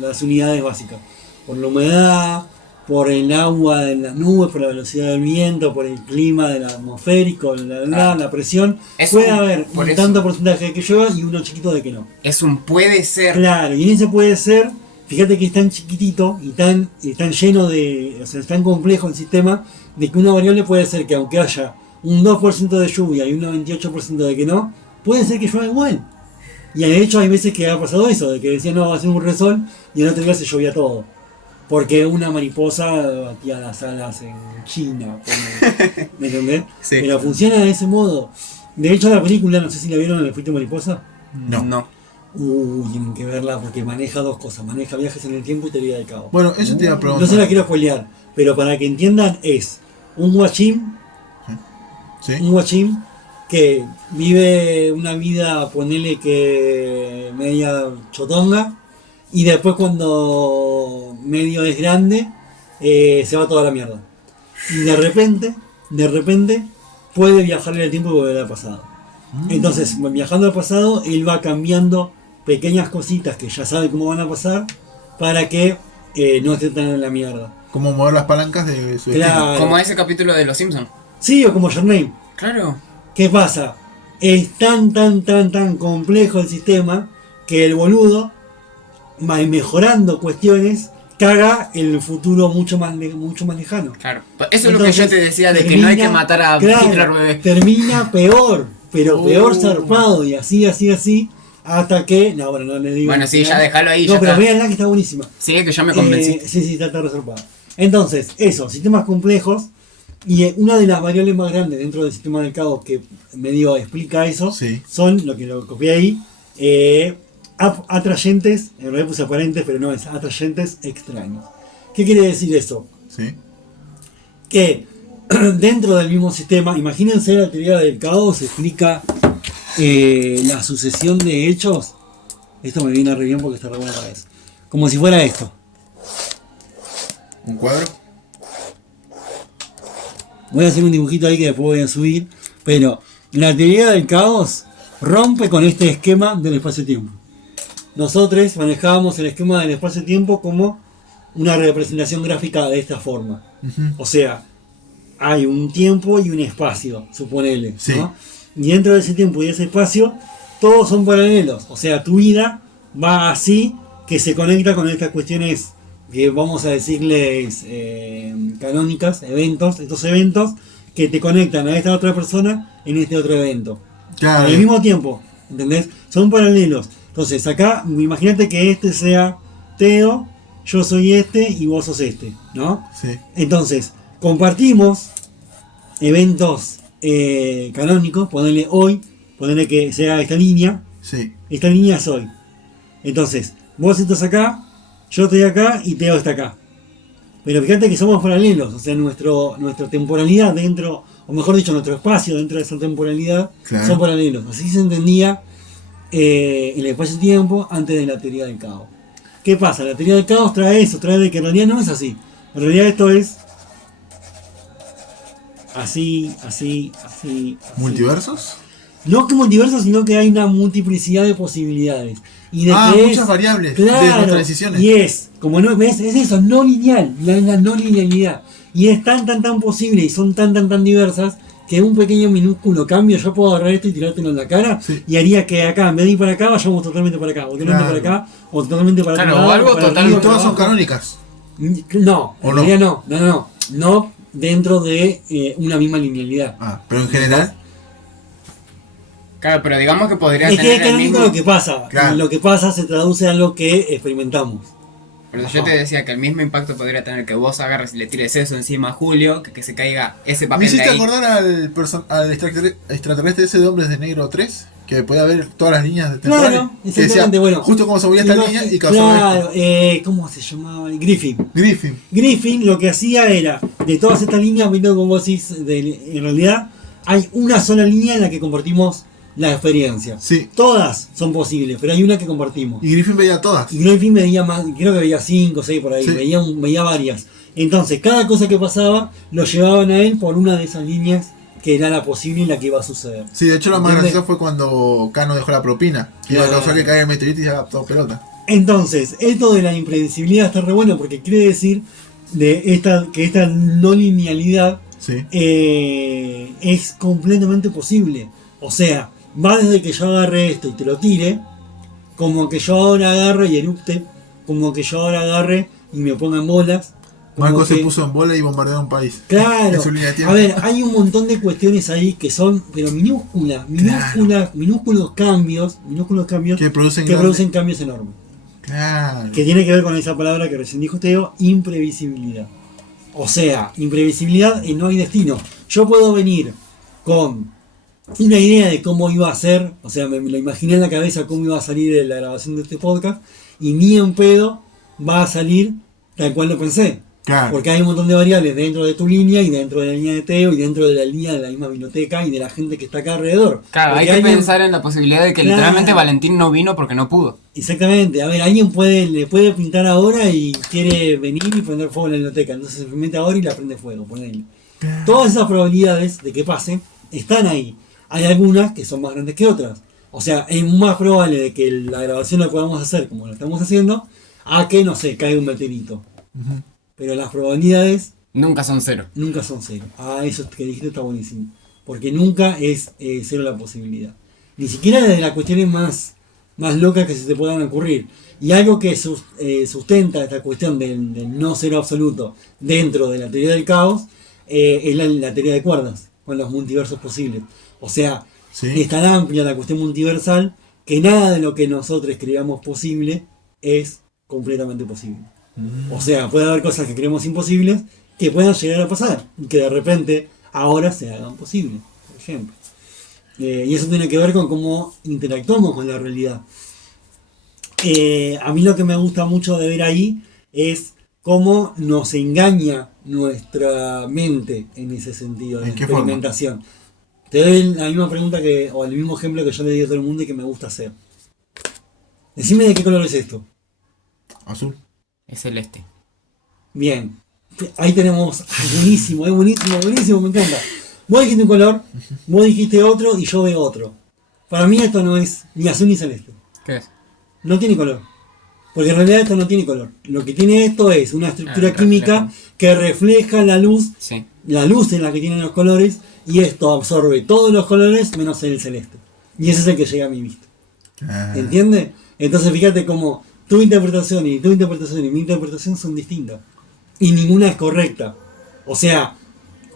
las unidades básicas. Por la humedad, por el agua en las nubes, por la velocidad del viento, por el clima del atmosférico, la presión. Es Puede un- haber por un eso. tanto porcentaje de que llueva y uno chiquito de que no. Es un puede ser. Claro, y en ese puede ser, fíjate que es tan chiquitito y tan lleno de, o sea, es tan complejo el sistema, de que una variable puede ser que aunque haya un 2% de lluvia y un 98% de que no, puede ser que llueva igual. Y de hecho hay veces que ha pasado eso, de que decían no, va a ser un resol y en otro día se llovía todo. Porque una mariposa batía las alas en China, ¿me entendés? Sí. Pero funciona de ese modo. De hecho la película, no sé si la vieron, El efecto mariposa. No. Tienen que verla porque maneja dos cosas, maneja viajes en el tiempo y teoría del caos. Bueno, eso te iba a No preguntar. se la quiero spoilear, pero para que entiendan es un guachín ¿Sí? que vive una vida, ponele que media chotonga, y después cuando medio es grande, se va toda la mierda. Y de repente, puede viajar en el tiempo y volver al pasado. Entonces, viajando al pasado, él va cambiando pequeñas cositas que ya sabe cómo van a pasar para que no esté tan en la mierda. Cómo mover las palancas de su Claro. Como ese capítulo de Los Simpsons. Sí, o como Jermaine. Claro. ¿Qué pasa? Es tan complejo el sistema que el boludo, mejorando cuestiones, caga el futuro mucho más lejano. Claro. Eso es lo que yo te decía de que no hay que matar a Hitler bebé. Termina peor, pero peor Oh. zarpado y así, hasta que... No, bueno, no le digo... Bueno, sí, ya déjalo ahí, No, ya pero está. véanla que está buenísima. Sí, que ya me convencí. Sí, está reservado. Entonces, eso, sistemas complejos. Y una de las variables más grandes dentro del sistema del caos que medio explica eso, Sí. son, lo que lo copié ahí, atrayentes, en realidad puse aparentes, pero no es, atrayentes extraños. ¿Qué quiere decir eso? Sí. Que dentro del mismo sistema, imagínense la teoría del caos, explica la sucesión de hechos. Esto me viene re bien porque está re bueno para eso. Como si fuera esto. ¿Un cuadro? Voy a hacer un dibujito ahí que después voy a subir. Pero la teoría del caos rompe con este esquema del espacio-tiempo. Nosotros manejábamos el esquema del espacio-tiempo como una representación gráfica de esta forma. O sea, hay un tiempo y un espacio, suponele. Sí. ¿no? Y dentro de ese tiempo y ese espacio, todos son paralelos. O sea, tu vida va así, que se conecta con estas cuestiones que vamos a decirles canónicas, eventos, estos eventos que te conectan a esta otra persona en este otro evento. Claro. Al mismo tiempo, ¿entendés? Son paralelos. Entonces, acá, imagínate que este sea Teo, yo soy este y vos sos este, ¿no? Sí. Entonces, compartimos eventos canónicos, ponerle hoy, ponerle que sea esta línea es hoy. Entonces, vos estás acá, yo estoy acá y Teo está acá. Pero fíjate que somos paralelos, o sea, nuestra temporalidad dentro, o mejor dicho, nuestro espacio dentro de esa temporalidad, Claro. son paralelos. Así se entendía el espacio-tiempo antes de la teoría del caos. ¿Qué pasa? La teoría del caos trae eso, trae de que en realidad no es así. En realidad esto es así. ¿Multiversos? No que multiverso, sino que hay una multiplicidad de posibilidades. Y de que Muchas variables de claro, nuestras decisiones. y es, como no ves, es eso, no lineal, la no linealidad. Y es tan posible y son tan diversas que un pequeño minúsculo cambio, yo puedo agarrar esto y tirártelo en la cara, Sí. y haría que acá, en vez de ir para acá, vayamos totalmente para acá, o totalmente Claro. para acá, o totalmente para Claro, otro o lado, algo para totalmente- arriba, Y todas para son abajo. canónicas. No, ¿O en no? realidad no dentro de una misma linealidad. Pero en general. Claro, pero digamos que podría Es que tener es el canónico mismo... lo que pasa, Claro. y lo que pasa se traduce a lo que experimentamos. Pero yo te decía que el mismo impacto podría tener que vos agarres y le tires eso encima a Julio, que se caiga ese Me papel de hiciste ahí. acordar al extraterrestre ese de Hombres de Negro 3, que podía ver todas las líneas de temporales. Claro, Que decía, exactamente, bueno. justo como se movía esta línea y causaba claro, esto. ¿cómo se llamaba? Griffin. Griffin. Griffin lo que hacía era, de todas estas líneas, viendo como vos decís, en realidad hay una sola línea en la que compartimos la experiencia. Sí. Todas son posibles, pero hay una que compartimos. Y Griffin veía todas. Y Griffin veía más, creo que veía 5 o 6 por ahí, Sí. veía varias. Entonces, cada cosa que pasaba lo llevaban a él por una de esas líneas que era la posible y la que iba a suceder. Sí, de hecho lo más ¿Entiendes? gracioso fue cuando Cano dejó la propina. Que iba a Claro. causar que caiga el meteorito y se haga todo pelota. Entonces, esto de la impredecibilidad está re bueno porque quiere decir que esta no linealidad Sí. es completamente posible. O sea, va desde que yo agarre esto y te lo tire, como que yo ahora agarre y erupte, como que yo ahora agarre y me ponga en bolas. como Marco se que- puso en bola y bombardeó un país. Claro, En su línea de tiempo. a ver, hay un montón de cuestiones ahí que son, pero minúsculos cambios Que producen que grandes- producen cambios enormes. Claro. Que tiene que ver con esa palabra que recién dijo Teo, imprevisibilidad. O sea, imprevisibilidad y no hay destino. Yo puedo venir con una idea de cómo iba a ser, o sea, me lo imaginé en la cabeza cómo iba a salir de la grabación de este podcast, y ni en pedo va a salir tal cual lo pensé. Claro. Porque hay un montón de variables dentro de tu línea y dentro de la línea de Teo y dentro de la línea de la misma biblioteca y de la gente que está acá alrededor. Claro, hay Porque que alguien- pensar en la posibilidad de que Claro. literalmente Valentín no vino porque no pudo. Exactamente, a ver, alguien le puede pintar ahora y quiere venir y prender fuego en la biblioteca, entonces se mete ahora y la prende fuego, ponele. Todas esas probabilidades de que pase están ahí. Hay algunas que son más grandes que otras. O sea, es más probable de que la grabación la podamos hacer como la estamos haciendo, a que, no sé, caiga un meteorito. Ujú. Pero las probabilidades Nunca son cero. nunca son cero. Eso que dijiste está buenísimo. Porque nunca es cero la posibilidad. Ni siquiera desde las cuestiones más locas que se te puedan ocurrir. Y algo que sustenta esta cuestión del no cero absoluto dentro de la teoría del caos es la teoría de cuerdas, con los multiversos posibles. O sea, Sí. es tan amplia la cuestión multiversal que nada de lo que nosotros creamos posible es completamente posible. O sea, puede haber cosas que creemos imposibles que puedan llegar a pasar y que de repente ahora se hagan posibles, por ejemplo. Y eso tiene que ver con cómo interactuamos con la realidad. A mí lo que me gusta mucho de ver ahí es cómo nos engaña nuestra mente en ese sentido de ¿En qué forma? experimentación. Te doy la misma pregunta o el mismo ejemplo que yo le di a todo el mundo y que me gusta hacer. Decime de qué color es esto. Azul. Es celeste. Bien, ahí tenemos. Buenísimo, buenísimo, me encanta. Vos dijiste un color, vos dijiste otro y yo veo otro. Para mí esto no es ni azul ni celeste. ¿Qué es? No tiene color. Porque en realidad esto no tiene color. Lo que tiene esto es una estructura reflejo. química que refleja la luz Sí. en la que tienen los colores, y esto absorbe todos los colores menos el celeste. Y ese es el que llega a mi vista. Ah. ¿Entiendes? Entonces fíjate cómo tu interpretación y mi interpretación son distintas. Y ninguna es correcta. O sea,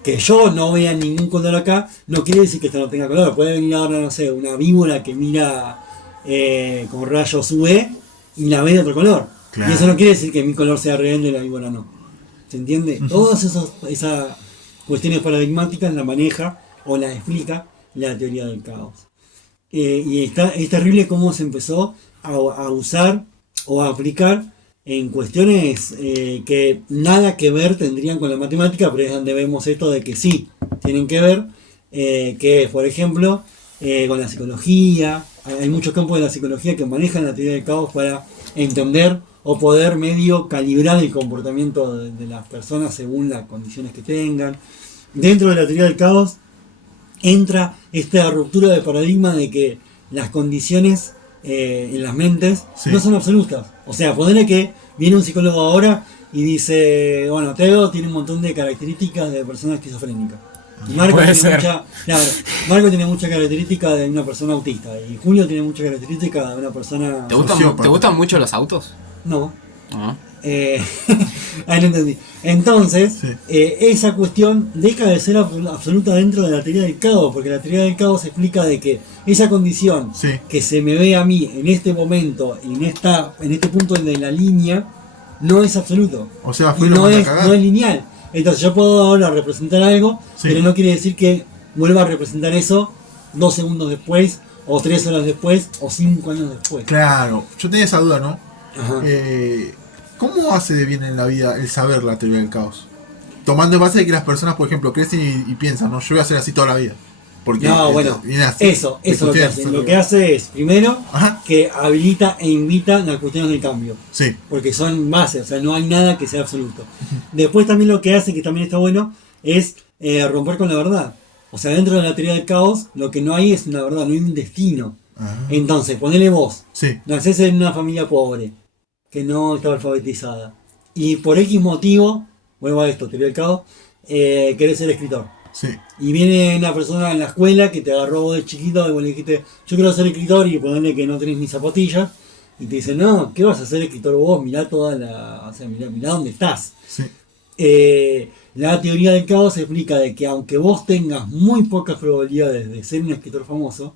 que yo no vea ningún color acá, no quiere decir que esto no tenga color. Puede venir ahora, no sé, una víbora que mira con rayos UV y la ve de otro color. Claro. Y eso no quiere decir que mi color sea real y la víbora no. ¿Se entiende? Todas esas cuestiones paradigmáticas la maneja o la explica la teoría del caos. Y es terrible cómo se empezó a usar o a aplicar en cuestiones que nada que ver tendrían con la matemática, pero es donde vemos esto de que sí, tienen que ver, que es, por ejemplo, con la psicología. Hay muchos campos de la psicología que manejan la teoría del caos para entender o poder medio calibrar el comportamiento de las personas según las condiciones que tengan. Dentro de la teoría del caos entra esta ruptura de paradigma de que las condiciones en las mentes Sí. no son absolutas. O sea, ponerle que viene un psicólogo ahora y dice, bueno, Teo tiene un montón de características de persona esquizofrénica. Y Marco Puede tiene ser. claro, Marco tiene muchas características de una persona autista. Y Julio tiene muchas características de una persona... Sociópata. ¿Te gustan mucho los autos? No. Ah. Ahí lo entendí. Entonces, Sí. esa cuestión deja de ser absoluta dentro de la teoría del caos, porque la teoría del caos explica de que esa condición Sí. que se me ve a mí en este momento, en este punto de la línea, no es absoluto. O sea, Y fue lo no manda a es, cagar. no es lineal. Entonces yo puedo ahora representar algo, Sí. pero no quiere decir que vuelva a representar eso 2 segundos después, o 3 horas después, o 5 años después. Claro, yo tenía esa duda, ¿no? Ajá. ¿Cómo hace de bien en la vida el saber la teoría del caos? Tomando en base de que las personas, por ejemplo, crecen y piensan, no, yo voy a ser así toda la vida. Porque No, bueno, viene así, eso es lo que hace. Lo que hace es, primero, Ajá. que habilita e invita las cuestiones del cambio. Sí, Porque son bases, o sea, no hay nada que sea absoluto. Después también lo que hace, que también está bueno, es romper con la verdad. O sea, dentro de la teoría del caos, lo que no hay es una verdad, no hay un destino. Ah. Entonces, ponele vos, sí, nacés en una familia pobre, que no estaba alfabetizada, y por X motivo, vuelvo a esto, teoría del caos, querés ser escritor. sí. Y viene una persona en la escuela que te agarró vos de chiquito y vos le dijiste, yo quiero ser escritor, y ponerle que no tenés ni zapatillas, y te dice, no, ¿qué vas a ser escritor vos? Mirá toda la... O sea, mirá dónde estás. Sí, La teoría del caos explica de que aunque vos tengas muy pocas probabilidades de ser un escritor famoso,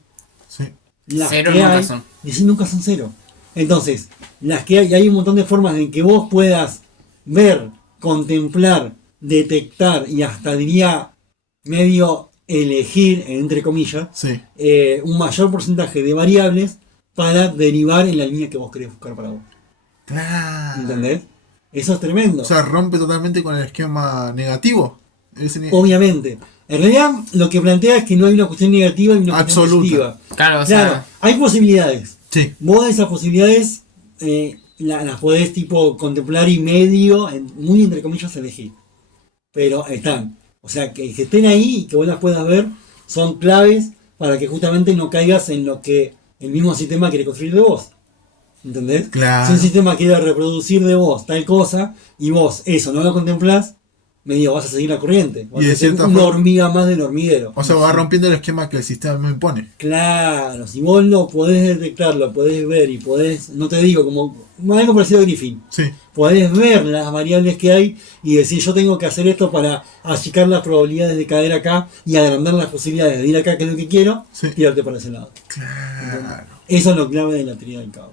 sí, las Cero que nunca hay, son. dice, nunca son cero. Entonces, las que hay, y hay un montón de formas en que vos puedas ver, contemplar, detectar y hasta diría medio elegir, entre comillas, sí. un mayor porcentaje de variables para derivar en la línea que vos querés buscar para vos. Claro. ¿Entendés? Eso es tremendo. O sea, rompe totalmente con el esquema negativo. Obviamente. En realidad, lo que plantea es que no hay una cuestión negativa y una cuestión Absoluta. positiva. Claro, o Claro, sea, hay posibilidades. Sí, Vos esas posibilidades las podés tipo contemplar y medio, muy entre comillas, elegir. Pero están. O sea, que estén ahí y que vos las puedas ver son claves para que justamente no caigas en lo que el mismo sistema quiere construir de vos. ¿Entendés? Claro. Si un sistema quiere reproducir de vos tal cosa y vos eso no lo contemplás, medio vas a seguir la corriente. Vas Y de a ser cierta una forma- hormiga más del hormiguero. o sea, va rompiendo el esquema que el sistema me impone. Claro, si vos lo podés detectar, lo podés ver y podés, no te digo, como algo parecido a Griffin, Sí, podés ver las variables que hay y decir yo tengo que hacer esto para achicar las probabilidades de caer acá y agrandar las posibilidades de ir acá, que es lo que quiero, Sí. tirarte para ese lado. claro. Eso es lo clave de la teoría del caos.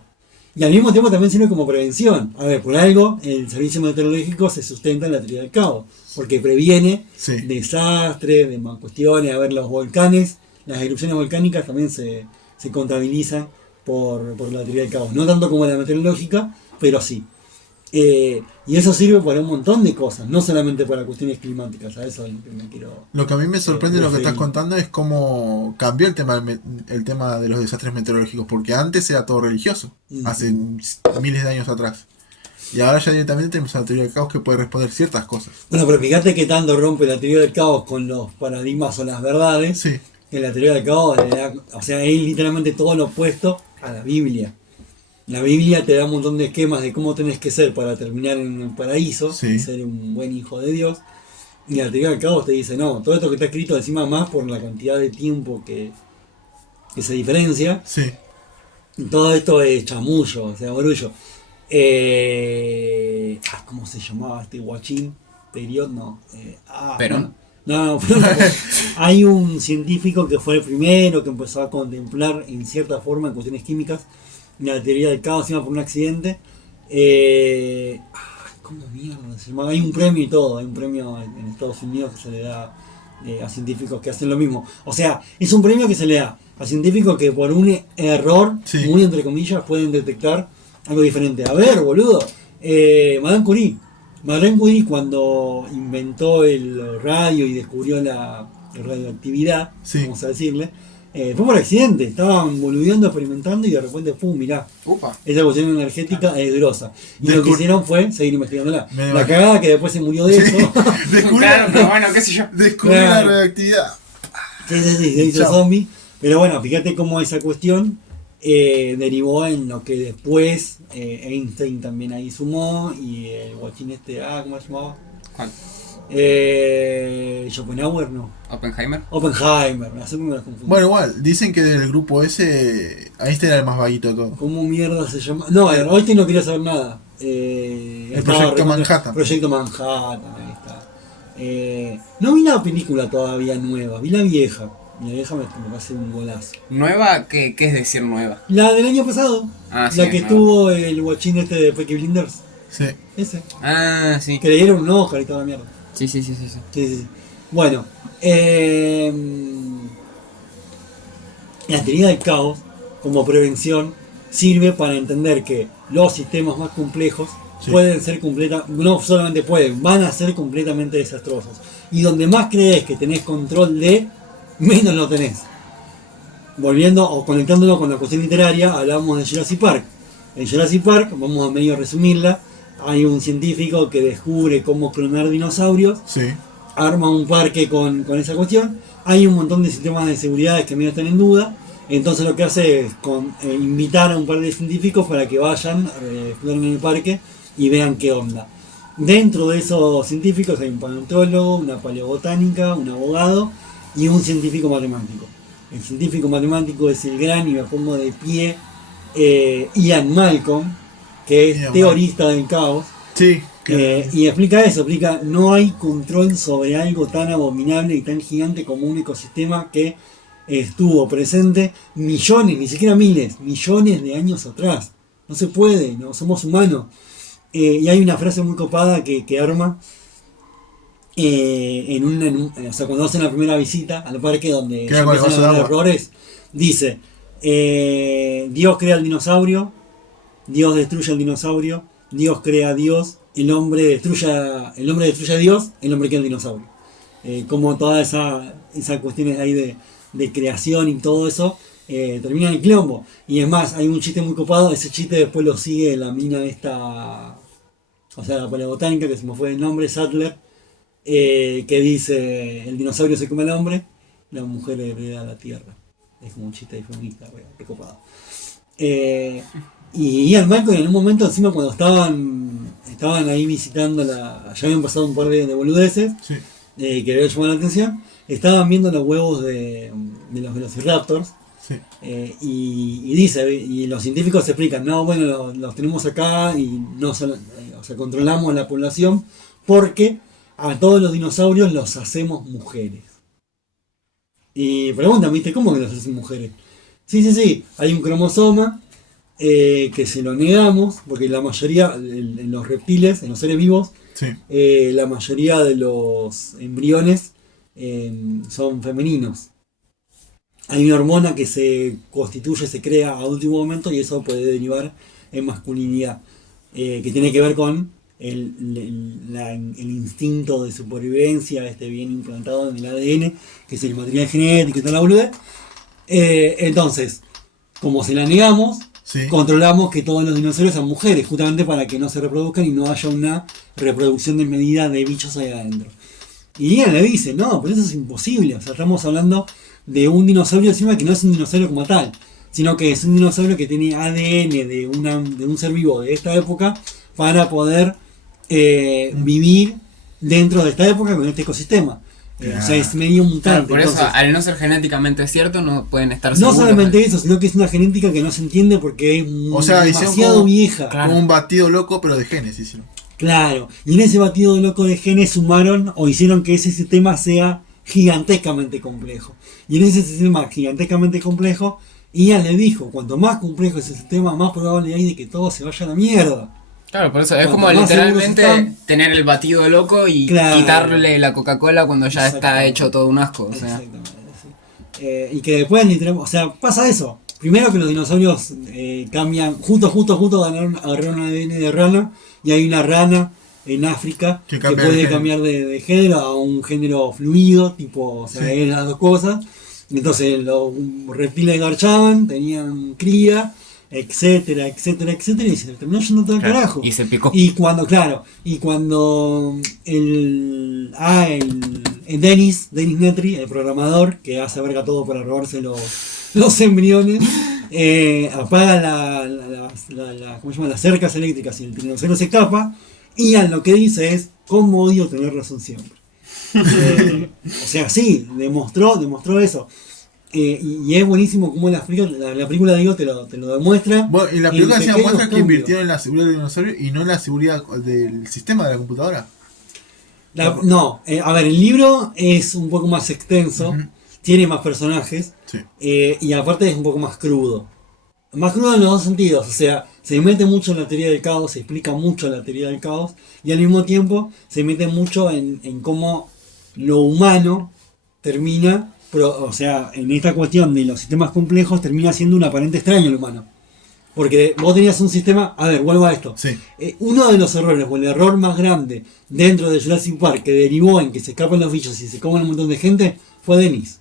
Y al mismo tiempo también sirve como prevención. A ver, por algo, el servicio meteorológico se sustenta en la teoría del caos, porque previene Sí. desastres, de cuestiones. A ver, los volcanes, las erupciones volcánicas también se contabilizan por la teoría del caos. No tanto como la meteorológica, pero sí. Y eso sirve para un montón de cosas, no solamente para cuestiones climáticas. A eso es lo que me quiero... Lo que a mí me sorprende lo que referir. estás contando es cómo cambió el tema de los desastres meteorológicos, porque antes era todo religioso, Ujú. hace miles de años atrás. Y ahora ya directamente tenemos una teoría del caos que puede responder ciertas cosas. Bueno, pero fíjate que tanto rompe la teoría del caos con los paradigmas o las verdades, Sí, que la teoría del caos le da, o sea, es literalmente todo lo opuesto a la Biblia. La Biblia te da un montón de esquemas de cómo tenés que ser para terminar en el paraíso, Sí. y ser un buen hijo de Dios. Y la teoría del caos te dice, no, todo esto que está escrito encima más por la cantidad de tiempo que se diferencia, sí, y todo esto es chamullo, o sea, barullo. ¿Cómo se llamaba este guachín? Period, no. Perón. No, hay un científico que fue el primero que empezó a contemplar en cierta forma en cuestiones químicas la teoría del caos encima por un accidente. ¿Cómo mierda se llama? Hay un premio y todo, hay un premio en Estados Unidos que se le da a científicos que hacen lo mismo. O sea, es un premio que se le da a científicos que por un error, Sí. muy entre comillas, pueden detectar algo diferente. A ver, boludo, Madame Curie. Madame Curie, cuando inventó el radio y descubrió la radioactividad, Sí. vamos a decirle, fue por accidente. Estaban boludeando, experimentando y de repente, pum, mirá, Upa. esa cuestión energética es grosa. Y lo que Descub- hicieron fue seguir investigándola. Me La imagino. cagada que después se murió de eso. Descubrí, Claro, pero bueno, qué sé yo. descubrí la Claro. radioactividad. Sí, se hizo Chao. zombie. Pero bueno, fíjate cómo esa cuestión derivó en lo que después Einstein también ahí sumó. Y el guachín ¿cómo se llamaba? ¿Cuál? Schopenhauer, no. ¿Oppenheimer? Oppenheimer, siempre me los confundo. Bueno, igual, dicen que del grupo ese, Einstein era el más vaguito de todo. ¿Cómo mierda se llama? No, Einstein no quería saber nada. El Proyecto Manhattan. Proyecto Manhattan, ahí está. No vi la película todavía nueva, vi la vieja. La vieja me parece un golazo. ¿Nueva? ¿Qué es decir nueva? La del año pasado, Ah, sí, la que es nueva. estuvo el guachín de Peaky Blinders. Sí. Ese. Ah, sí. Que le dieron un Oscar y toda la mierda. Sí. Sí, sí, sí. Bueno, la teoría del caos, como prevención, sirve para entender que los sistemas más complejos Sí. pueden ser no solamente pueden, van a ser completamente desastrosos. Y donde más crees que tenés control de, menos lo tenés. Volviendo o conectándolo con la cuestión literaria, hablamos de Jurassic Park. En Jurassic Park, vamos a medio resumirla, hay un científico que descubre cómo clonar dinosaurios, Sí. arma un parque con esa cuestión, hay un montón de sistemas de seguridad que medio están en duda, entonces lo que hace es invitar a un par de científicos para que vayan, exploren el parque y vean qué onda. Dentro de esos científicos hay un paleontólogo, una paleobotánica, un abogado y un científico matemático. El científico matemático es el gran, y me pongo de pie, Ian Malcolm, que es Ian teorista del caos. Sí. Y explica eso, no hay control sobre algo tan abominable y tan gigante como un ecosistema que estuvo presente millones, ni siquiera miles, millones de años atrás. No se puede, no somos humanos. Y hay una frase muy copada que arma o sea, cuando hacen la primera visita al parque donde Queda con el empiezan vaso a de ver agua. errores, dice, Dios crea el dinosaurio, Dios destruye al dinosaurio, Dios crea a Dios, el hombre destruye a Dios, el hombre crea al dinosaurio. Como todas esas cuestiones ahí de creación y todo eso, termina en el quilombo. Y es más, hay un chiste muy copado, ese chiste después lo sigue la mina esta, o sea, la paleobotánica, que se me fue el nombre, Sattler, que dice, el dinosaurio se come al hombre, la mujer hereda la tierra. Es como un chiste de feminista, qué copado. Y Ian Malcolm en un momento encima cuando estaban ahí visitando ya habían pasado un par de boludeces, Sí. que había llamado la atención, estaban viendo los huevos de los velociraptors, Sí. y dice, y los científicos se explican, no, bueno, los tenemos acá y no solo, o sea, controlamos la población porque a todos los dinosaurios los hacemos mujeres. Y preguntan, ¿viste? ¿Cómo que los hacen mujeres? Sí, hay un cromosoma que se lo negamos, porque la mayoría, en los reptiles, en los seres vivos, Sí. la mayoría de los embriones son femeninos. Hay una hormona que se constituye, se crea a último momento y eso puede derivar en masculinidad, que tiene que ver con el instinto de supervivencia bien implantado en el ADN, que es el material genético y toda la boludez. Entonces, como se la negamos, Sí. controlamos que todos los dinosaurios sean mujeres, justamente para que no se reproduzcan y no haya una reproducción desmedida de bichos ahí adentro. Y Ian le dice, no, pero eso es imposible. O sea, estamos hablando de un dinosaurio encima que no es un dinosaurio como tal, sino que es un dinosaurio que tiene ADN de un ser vivo de esta época para poder vivir dentro de esta época con este ecosistema. O sea, es medio Claro, mutante. por eso, entonces, al no ser genéticamente cierto, no pueden estar no seguros. solamente eso, sino que es una genética que no se entiende porque es O sea, hicieron demasiado como- vieja. Claro. Como un batido loco, pero de genes hicieron. Claro, y en ese batido loco de genes sumaron o hicieron que ese sistema sea gigantescamente complejo. Y en ese sistema gigantescamente complejo, Ian le dijo, cuanto más complejo es el sistema, más probable hay de que todo se vaya a la mierda. Claro, por eso es Cuanto como más literalmente seguros están- tener el batido loco y Claro. quitarle la Coca-Cola cuando ya está Exactamente. hecho todo un asco. O sea. Exactamente, sí. Y que después literalmente, o sea, pasa eso. Primero que los dinosaurios cambian, justo agarraron ADN de rana, y hay una rana en África Que que cambia de puede género. cambiar de género a un género fluido, tipo, o sea, Sí. eran las dos cosas. Entonces los reptiles garchaban, tenían cría, etcétera, etcétera, etcétera, y se terminó yendo todo el Claro, carajo. y se picó. Y cuando el Dennis Netri, el programador, que hace verga todo para robarse los embriones, apaga ¿cómo se llama? Las cercas eléctricas y el tiranosaurio se escapa, y lo que dice es, ¿cómo odio tener razón siempre? O sea, sí, demostró eso. Y es buenísimo como la película digo, te lo demuestra. Bueno, en la en película se pequeños muestra que cambios. invirtieron en la seguridad del dinosaurio y no en la seguridad del sistema de la computadora. No, a ver, el libro es un poco más extenso, Ujú. tiene más personajes, Sí. y aparte es un poco más crudo. Más crudo en los dos sentidos, o sea, se mete mucho en la teoría del caos, se explica mucho la teoría del caos, y al mismo tiempo se mete mucho en cómo lo humano termina, o sea, en esta cuestión de los sistemas complejos termina siendo un aparente extraño el humano. Porque vos tenías un sistema, a ver, vuelvo a esto. Sí. Uno de los errores, o el error más grande dentro de Jurassic Park, que derivó en que se escapan los bichos y se comen un montón de gente, fue Dennis.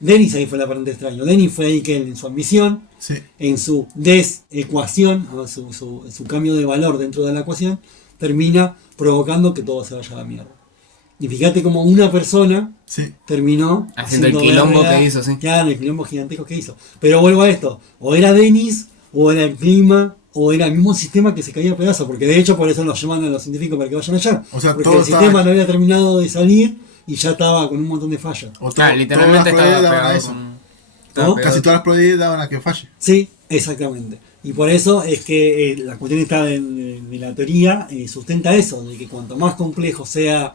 Dennis ahí fue el aparente extraño. Dennis fue ahí que en su ambición, Sí. en su desecuación, o su cambio de valor dentro de la ecuación, termina provocando que todo se vaya a la mierda. Y fíjate como una persona Sí. terminó Haciendo el quilombo verga, que hizo, sí. Claro, el quilombo gigantesco que hizo. Pero vuelvo a esto, o era Dennis, o era el clima, o era el mismo sistema que se caía a pedazos, porque de hecho por eso nos llaman a los científicos para que vayan allá. O sea, porque todo el sistema estaba- no había terminado de salir y ya estaba con un montón de fallas. O Claro, literalmente todas las estaba probabilidades daban a pegado eso. con... estaba ¿No? pegado. Casi todas las probabilidades daban a que falle. Sí, exactamente. Y por eso es que la cuestión está de la teoría, sustenta eso, de que cuanto más complejo sea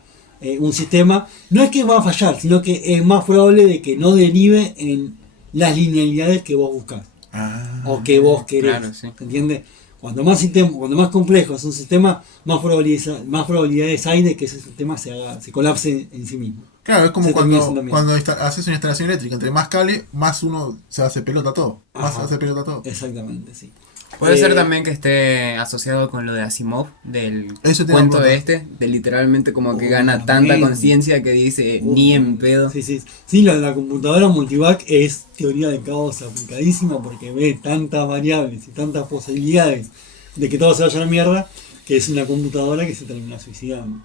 un sistema, no es que va a fallar, sino que es más probable de que no derive en las linealidades que vos buscás Ah. o que vos querés. Claro, sí. ¿Se entiende? Cuanto más complejo es un sistema, más probabilidades hay de que ese sistema se colapse en sí mismo. Claro, es como Se termina cuando, haciendo mierda. haces una instalación eléctrica. Entre más cable, más uno se hace pelota todo. Más Ajá. se hace pelota todo. Exactamente, sí. Puede Eh, ser también que esté asociado con lo de Asimov, del Eso te iba a cuento de preguntar. de literalmente como que gana tanta Obviamente. conciencia que dice ni en pedo. Sí, sí. Sí, la computadora multivac es teoría de caos aplicadísima porque ve tantas variables y tantas posibilidades de que todo se vaya a la mierda, que es una computadora que se termina suicidando.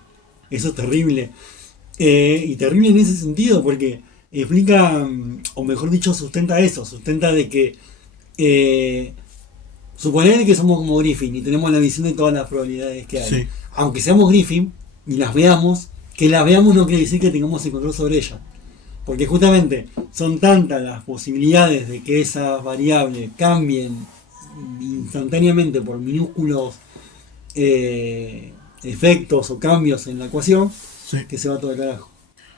Eso es terrible. Y terrible en ese sentido porque explica, o mejor dicho, sustenta eso, sustenta de que suponer que somos como Griffin y tenemos la visión de todas las probabilidades que hay. Sí. Aunque seamos Griffin y las veamos, que las veamos no quiere decir que tengamos el control sobre ellas. Porque justamente son tantas las posibilidades de que esas variables cambien instantáneamente por minúsculos efectos o cambios en la ecuación, Sí. que se va todo al carajo.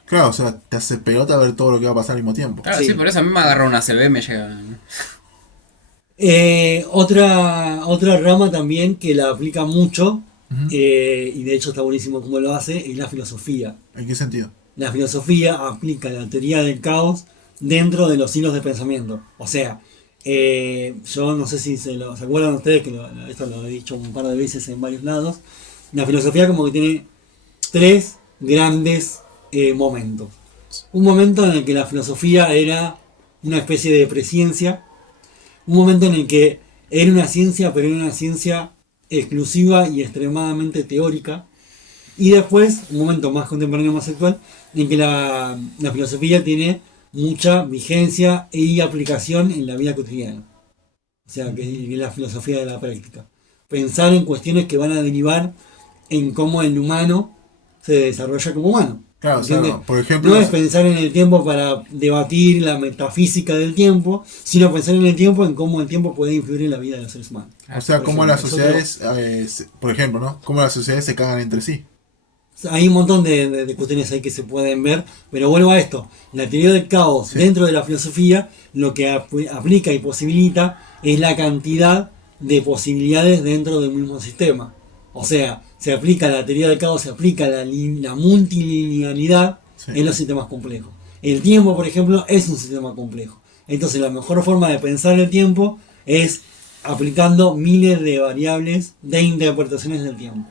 Claro, o sea, te hace pelota ver todo lo que va a pasar al mismo tiempo. Claro, Sí. sí, por eso a mí me agarró una CB, me llega. Otra rama también que la aplica mucho, Ujú. y de hecho está buenísimo como lo hace, es la filosofía. ¿En qué sentido? La filosofía aplica la teoría del caos dentro de los hilos de pensamiento. O sea, yo no sé si se acuerdan ustedes, que esto lo he dicho un par de veces en varios lados. La filosofía como que tiene tres grandes momentos. Un momento en el que la filosofía era una especie de presciencia. Un momento en el que era una ciencia, pero era una ciencia exclusiva y extremadamente teórica. Y después, un momento más contemporáneo, más actual, en que la filosofía tiene mucha vigencia y aplicación en la vida cotidiana. O sea, que es la filosofía de la práctica. Pensar en cuestiones que van a derivar en cómo el humano se desarrolla como humano. Claro, o sea, ¿Entiendes? por ejemplo, No es pensar en el tiempo para debatir la metafísica del tiempo, sino pensar en el tiempo, en cómo el tiempo puede influir en la vida de los seres humanos. o sea, por cómo ejemplo, las sociedades, por ejemplo, ¿no? Cómo las sociedades se cagan entre sí. Hay un montón de cuestiones ahí que se pueden ver, pero vuelvo a esto. La teoría del caos Sí. dentro de la filosofía lo que aplica y posibilita es la cantidad de posibilidades dentro del mismo sistema. O sea, se aplica la teoría del caos, se aplica la multilinealidad Sí. en los sistemas complejos. El tiempo, por ejemplo, es un sistema complejo. Entonces la mejor forma de pensar el tiempo es aplicando miles de variables de interpretaciones del tiempo.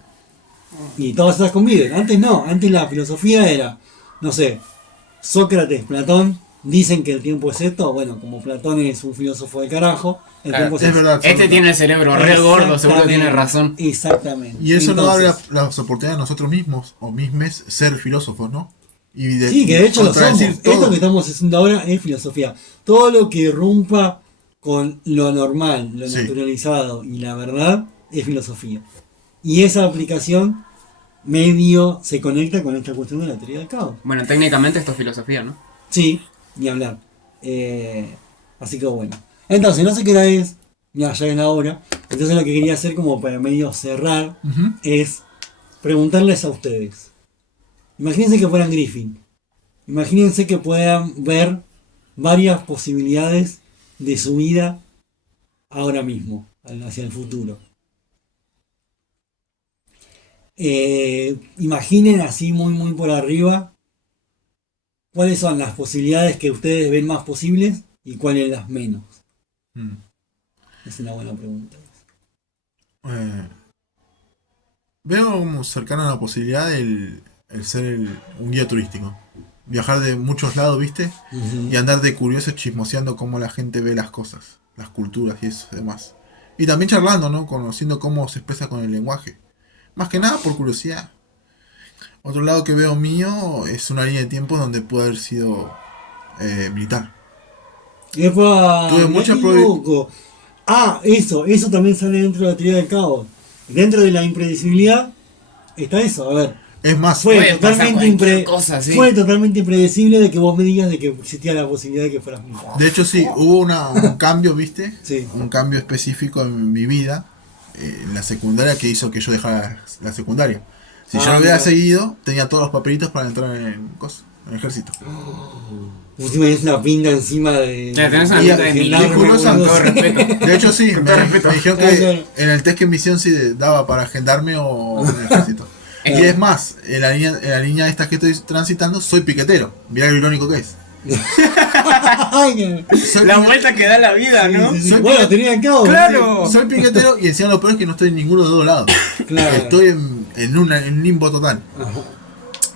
Y todas esas conviven. Antes no, antes la filosofía era, no sé, Sócrates, Platón, dicen que el tiempo es esto. Bueno, como Platón es un filósofo de carajo, el Claro, tiempo es Es esto. verdad. Este tiene el cerebro re gordo, seguro tiene razón. Exactamente. Y eso nos abre Entonces, las oportunidades a nosotros mismos, o mismes, ser filósofos, ¿no? Y sí, que de hecho lo somos. contradecir todo. Esto que estamos haciendo ahora es filosofía. Todo lo que irrumpa con lo normal, lo Sí. naturalizado y la verdad es filosofía. Y esa aplicación medio se conecta con esta cuestión de la teoría del caos. Bueno, técnicamente esto es filosofía, ¿no? Sí, ni hablar. Así que bueno. Entonces, no sé qué hora es. Ya es la hora. Entonces lo que quería hacer como para medio cerrar Ujú. es preguntarles a ustedes. Imagínense que fueran Griffin. Imagínense que puedan ver varias posibilidades de su vida ahora mismo, hacia el futuro. Imaginen así muy por arriba cuáles son las posibilidades que ustedes ven más posibles y cuáles las menos. Mm. Es una buena pregunta. Eh, Veo como cercana a la posibilidad el ser un guía turístico. Viajar de muchos lados, ¿viste? Ujú. Y andar de curioso chismoseando cómo la gente ve las cosas, las culturas y eso demás. Y también charlando, ¿no? Conociendo cómo se expresa con el lenguaje. Más que nada por curiosidad. Otro lado que veo mío es una línea de tiempo donde pude haber sido militar. ¡Epa! Tuve ¡Me mucha equivoco! Ah, eso también sale dentro de la teoría del caos. Dentro de la impredecibilidad está eso. A ver, Es más, fue Puede pasar totalmente, cualquier cosa, sí. fue totalmente impredecible de que vos me digas de que existía la posibilidad de que fueras militar. de hecho sí, hubo un cambio, ¿viste? Sí. Un cambio específico en mi vida, en la secundaria, que hizo que yo dejara la secundaria. Si yo Ah, no hubiera mira. seguido, tenía todos los papelitos para entrar en el ejército. Vos tenés una pinta encima de. Ya, tenés una Y- pinta de y militar, curiosa, con todo respeto. De hecho sí, Con todo respeto. me dijeron Claro, que claro. en el test que me hicieron sí daba para agendarme o en el ejército. Y es más, en la línea esta que estoy transitando, soy piquetero. Mirá lo irónico que es. Ay, Soy, La pique- vuelta que da la vida, ¿no? sí, sí. Soy Bueno, pique- teoría del caos. Claro. soy piquetero y encima lo peor es que no estoy en ninguno de los dos lados. Claro. Estoy en un limbo total. Ajá.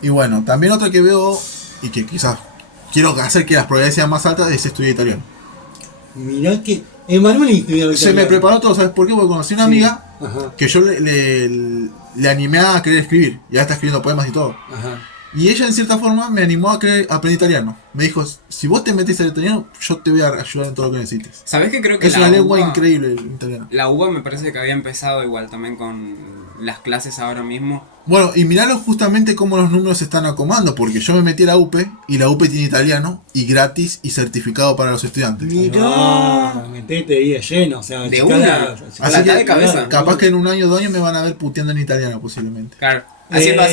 Y bueno, también otra que veo y que quizás quiero hacer que las probabilidades sean más altas es estudiar italiano. Mirá que. Emanuel estudió Se me italiano. preparó todo, ¿sabes por qué? Porque conocí una Sí. amiga Ajá. que yo le animé a querer escribir. Ya está escribiendo poemas y todo. Ajá. Y ella en cierta forma me animó a querer aprender italiano. Me dijo, si vos te metes al italiano, yo te voy a ayudar en todo lo que necesites. ¿Sabés que creo que Es la una lengua UBA increíble el italiano. La UBA me parece que había empezado igual también con las clases ahora mismo. Bueno, y miralo justamente cómo los números se están acomodando, porque yo me metí a la UPE y la UPE tiene italiano y gratis y certificado para los estudiantes. Mirá, metete ahí de lleno, o sea, De achicá una. la- A la que de cabeza. capaz que en un año o 2 años me van a ver puteando en italiano posiblemente. Claro. Haciendo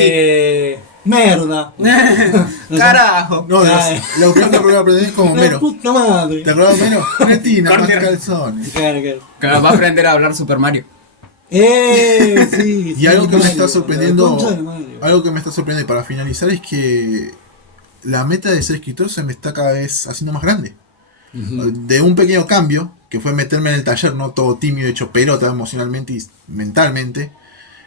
Merda. así. Carajo. No, Ay. lo primero que voy a aprender es como La Mero. puta madre. ¿Te acuerdas de Mero? Cretina, más Corte. calzones. Claro, claro. Claro, va a aprender a hablar Super Mario. Sí, Y algo que me está Mario, sorprendiendo, la concha de Mario. algo que me está sorprendiendo y para finalizar es que la meta de ser escritor se me está cada vez haciendo más grande. Ujú. De un pequeño cambio, que fue meterme en el taller, no todo tímido, hecho pelota emocionalmente y mentalmente,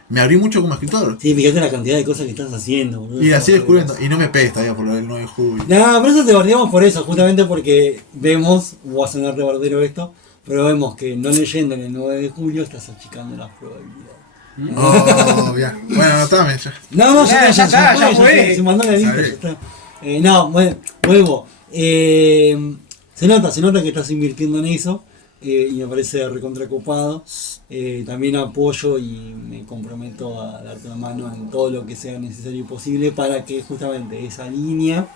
me abrí mucho como escritor. Sí, fíjate la cantidad de cosas que estás haciendo, boludo. Y así descubriendo, y no me pegues todavía por el 9 de julio. No, por eso te bardeamos por eso, justamente porque vemos, va a sonar de bardero esto, pero vemos que no leyendo en el 9 de julio estás achicando las probabilidades. Oh, ya. Bueno, anotame ya. No, Ya está, ya fue. se mandó la lista, Sabe. ya está. No, bueno, vuelvo. Se nota que estás invirtiendo en eso y me parece recontracopado. También apoyo y me comprometo a darte una mano en todo lo que sea necesario y posible para que justamente esa línea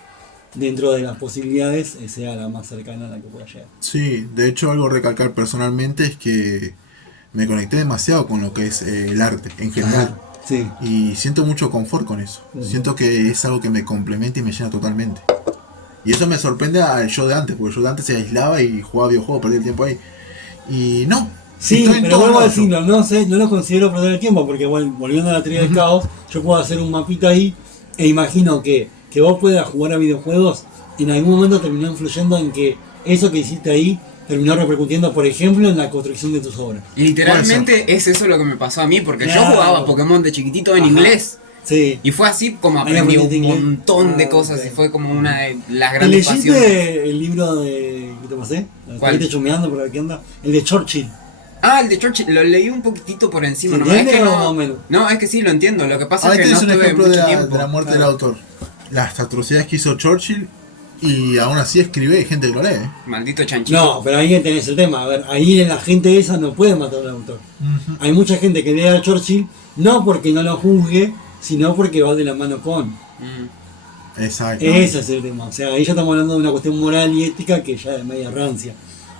dentro de las posibilidades sea la más cercana a la que pueda llegar. Sí, de hecho algo a recalcar personalmente es que me conecté demasiado con lo que es el arte en general. Sí. Y siento mucho confort con eso. Ujú. Siento que es algo que me complementa y me llena totalmente. Y eso me sorprende al yo de antes, porque yo de antes se aislaba y jugaba videojuegos, perdía el tiempo ahí. Y no. Sí, estoy en pero todos vuelvo a lados yo. decirlo, no sé, no lo considero perder el tiempo, porque bueno, volviendo a la teoría del caos, yo puedo hacer un mapita ahí e imagino que vos puedas jugar a videojuegos en algún momento terminó influyendo en que eso que hiciste ahí terminó repercutiendo, por ejemplo, en la construcción de tus obras. Literalmente es eso lo que me pasó a mí, porque Claro. yo jugaba Pokémon de chiquitito en Ajá. inglés. Sí. Y fue así como Ahí aprendí aprendiste un inglés. montón de Ah, cosas ok. y fue como una de las ¿Te grandes pasiones. leíste el libro de que te pasé? ¿Cuál? ¿Estuviste chumeando por aquí anda? El de Churchill. Ah, el de Churchill, lo leí un poquitito por encima, ¿Se nomás. Es que entiende o más o no, menos? no, es que sí, lo entiendo. Lo que pasa Ahí es que tenés no un tuve ejemplo mucho de tiempo. la muerte Claro. del autor. Las atrocidades que hizo Churchill y aún así escribe y hay gente que lo lee. Maldito chanchito. No, pero ahí tenés el tema. A ver, ahí la gente esa no puede matar al autor. Ujú. Hay mucha gente que lee a Churchill no porque no lo juzgue, sino porque va de la mano con. Mm. Exacto. Ese es el tema. O sea, ahí ya estamos hablando de una cuestión moral y ética que ya es media rancia.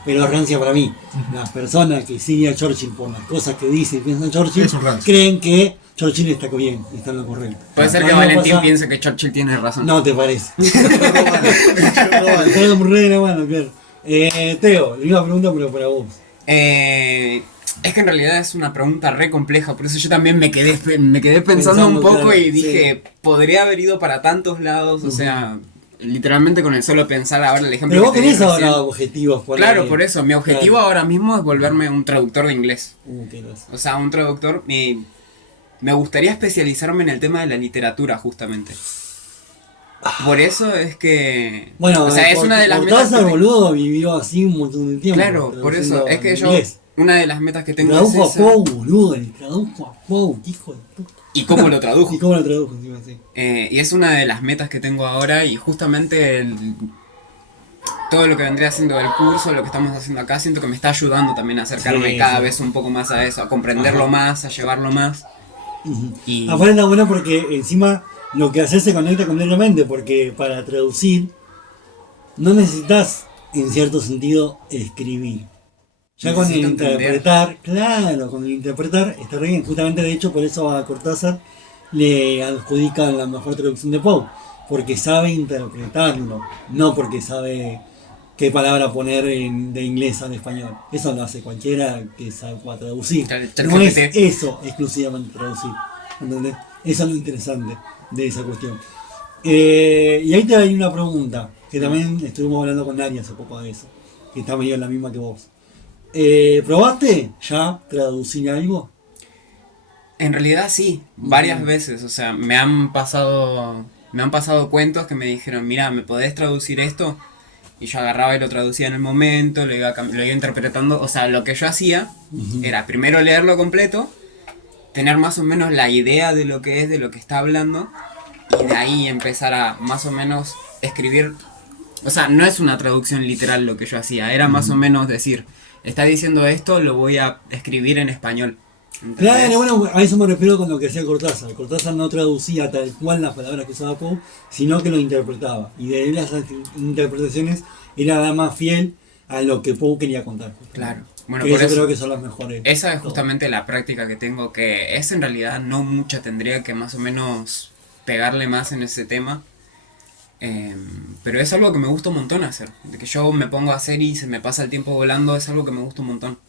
Pero es rancia para mí. Las personas que siguen a Churchill por las cosas que dice y piensan Churchill, Es un rancio. creen que Churchill está bien y está en lo correcto. Puede ser A que mí me Valentín pasa- piense que Churchill tiene razón. No te parece. Robalo. Está muy re de la mano, claro. Teo, le iba a preguntar, pero para vos. Es que en realidad es una pregunta re compleja, por eso yo también me quedé pensando un poco Claro, y dije, podría haber ido para tantos lados, o sea, literalmente con el solo pensar ahora el ejemplo Pero vos que te di tenés ahora recién. objetivos. Claro, por eso, mi objetivo Claro. ahora mismo es volverme un traductor de inglés. Qué cosa. O sea, un traductor, me gustaría especializarme en el tema de la literatura, justamente. Por eso es que... Bueno, o sea, es una de las metas Cortázar, que tengo. boludo, vivió así un montón de tiempo. Claro, por eso, traduciendo es que en yo, inglés. una de las metas que tengo es Tradujo a esa. Poe, boludo, le tradujo a Poe, qué hijo de puta. ¿Y cómo lo tradujo? ¿Y cómo lo tradujo encima? Sí. Y es una de las metas que tengo ahora y justamente todo lo que vendría haciendo el curso, lo que estamos haciendo acá, siento que me está ayudando también a acercarme Sí, cada sí. vez un poco más a eso, a comprenderlo Ajá. más, a llevarlo más. Ujú. Y- Aparte está bueno porque encima lo que haces se conecta completamente, porque para traducir no necesitas, en cierto sentido, escribir. Ya con el Necesito entender. interpretar, claro, con el interpretar está re bien. Justamente de hecho por eso a Cortázar le adjudican la mejor traducción de Poe, porque sabe interpretarlo, no porque sabe qué palabra poner de inglés al español. Eso lo hace cualquiera que sabe traducir. Claro, No es ChatGPT. eso exclusivamente traducir. ¿Entendés? Eso es lo interesante de esa cuestión. Y ahí te hay una pregunta, que también estuvimos hablando con Ari hace poco de eso, que está medio la misma que vos. ¿Probaste ya traducir algo? En realidad sí, varias veces, o sea, me han pasado cuentos que me dijeron, mira, ¿me podés traducir esto? Y yo agarraba y lo traducía en el momento, lo iba interpretando, o sea, lo que yo hacía era primero leerlo completo, tener más o menos la idea de lo que es, de lo que está hablando, y de ahí empezar a más o menos escribir. O sea, no es una traducción literal lo que yo hacía, era más o menos decir, está diciendo esto, lo voy a escribir en español. ¿Entendés? Claro, bueno, a eso me refiero con lo que hacía Cortázar. Cortázar no traducía tal cual las palabras que usaba Poe, sino que lo interpretaba. Y de las interpretaciones era la más fiel a lo que Poe quería contar. Claro. Bueno, Que por eso eso, creo que son las mejores. esa es Todo. justamente la práctica que tengo, que es en realidad no mucha, tendría que más o menos pegarle más en ese tema. Pero es algo que me gusta un montón hacer. De que yo me pongo a hacer y se me pasa el tiempo volando, es algo que me gusta un montón.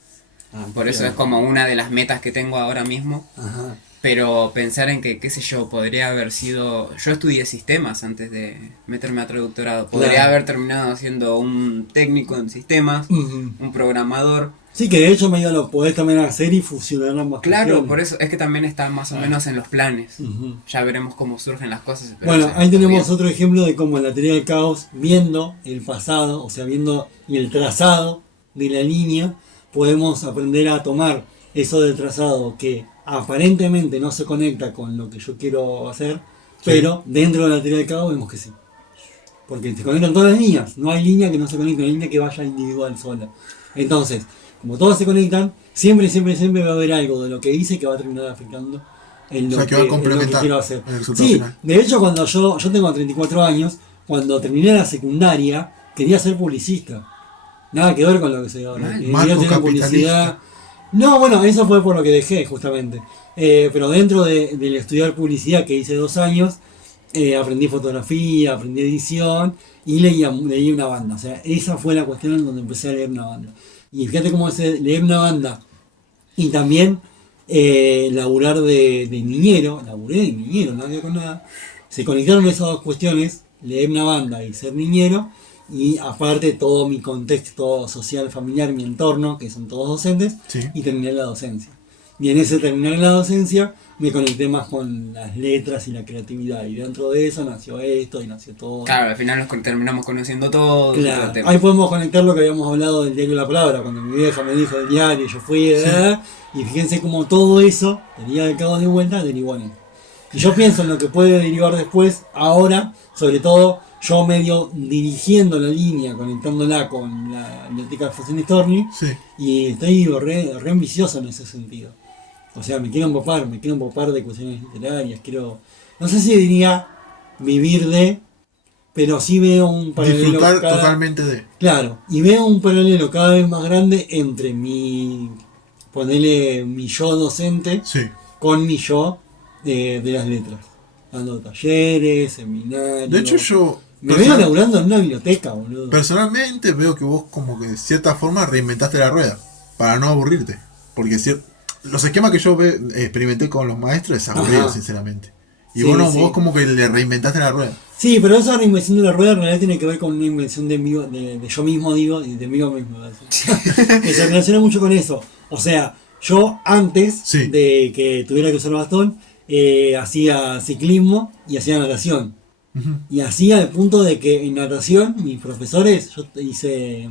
Ah, Por eso claro. es como una de las metas que tengo ahora mismo. Ajá. Pero pensar en que, qué sé yo, podría haber sido... Yo estudié sistemas antes de meterme a traductorado. Podría Claro. haber terminado siendo un técnico en sistemas, Ujú. un programador. Sí, que de hecho medio lo podés también hacer y fusionar ambas Claro, cuestiones. por eso es que también está más o menos en los planes. Ujú. Ya veremos cómo surgen las cosas. pero Bueno, sí, ahí tenemos bien. otro ejemplo de cómo en la teoría del caos, viendo el pasado, o sea, viendo el trazado de la línea, podemos aprender a tomar eso del trazado que aparentemente no se conecta con lo que yo quiero hacer, pero dentro de la teoría del caos vemos que sí. Porque se conectan todas las líneas, no hay línea que no se conecte, no hay línea que vaya individual sola. Entonces, como todas se conectan, siempre va a haber algo de lo que hice que va a terminar afectando en O lo, sea, que va a en lo que complementar quiero hacer. el resultado Sí, final. de hecho cuando yo tengo 34 años, cuando terminé la secundaria, quería ser publicista. Nada que ver con lo que soy ahora. Mal. Quería Marco tener capitalista. publicidad. No, bueno, eso fue por lo que dejé, justamente. Pero dentro del estudiar publicidad que hice 2 años, aprendí fotografía, aprendí edición y leí una banda. O sea, esa fue la cuestión en donde empecé a leer una banda. Y fíjate cómo es leer una banda y también laburar de niñero, laburé de niñero, no había con nada. Se conectaron esas dos cuestiones, leer una banda y ser niñero, y aparte todo mi contexto social, familiar, mi entorno, que son todos docentes, Sí. y terminé la docencia. Y en ese terminar la docencia me conecté más con las letras y la creatividad, y dentro de eso nació esto y nació todo. Claro, al final terminamos conociendo todo. Claro, todo el tema. ahí podemos conectar lo que habíamos hablado del diario La Palabra, cuando mi vieja me dijo del diario, yo fui, y fíjense cómo todo eso, el día del cabo de vuelta, derivó en esto. Y yo pienso en lo que puede derivar después, ahora, sobre todo, yo medio dirigiendo la línea, conectándola con la biblioteca de Fusión Storni, Sí. y estoy re ambicioso en ese sentido. O sea, me quiero empapar de cuestiones literarias, no sé si diría vivir de, pero sí veo un paralelo. Disfrutar totalmente de. Claro, y veo un paralelo cada vez más grande entre ponerle mi yo docente Sí. con mi yo de las letras. Dando talleres, seminarios. De hecho, yo Me veo laburando en una biblioteca, boludo. personalmente veo que vos como que de cierta forma reinventaste la rueda para no aburrirte. Porque los esquemas que yo experimenté con los maestros es aburrido, Ajá. sinceramente. Y Sí, vos, no, sí. vos como que le reinventaste la rueda. Sí, pero esa reinvención de la rueda en realidad tiene que ver con una invención de yo mismo, digo, y de mí mismo. Que se relaciona mucho con eso. O sea, yo antes Sí. de que tuviera que usar bastón, hacía ciclismo y hacía natación. Ujú. Y hacía al punto de que en natación, mis profesores, yo hice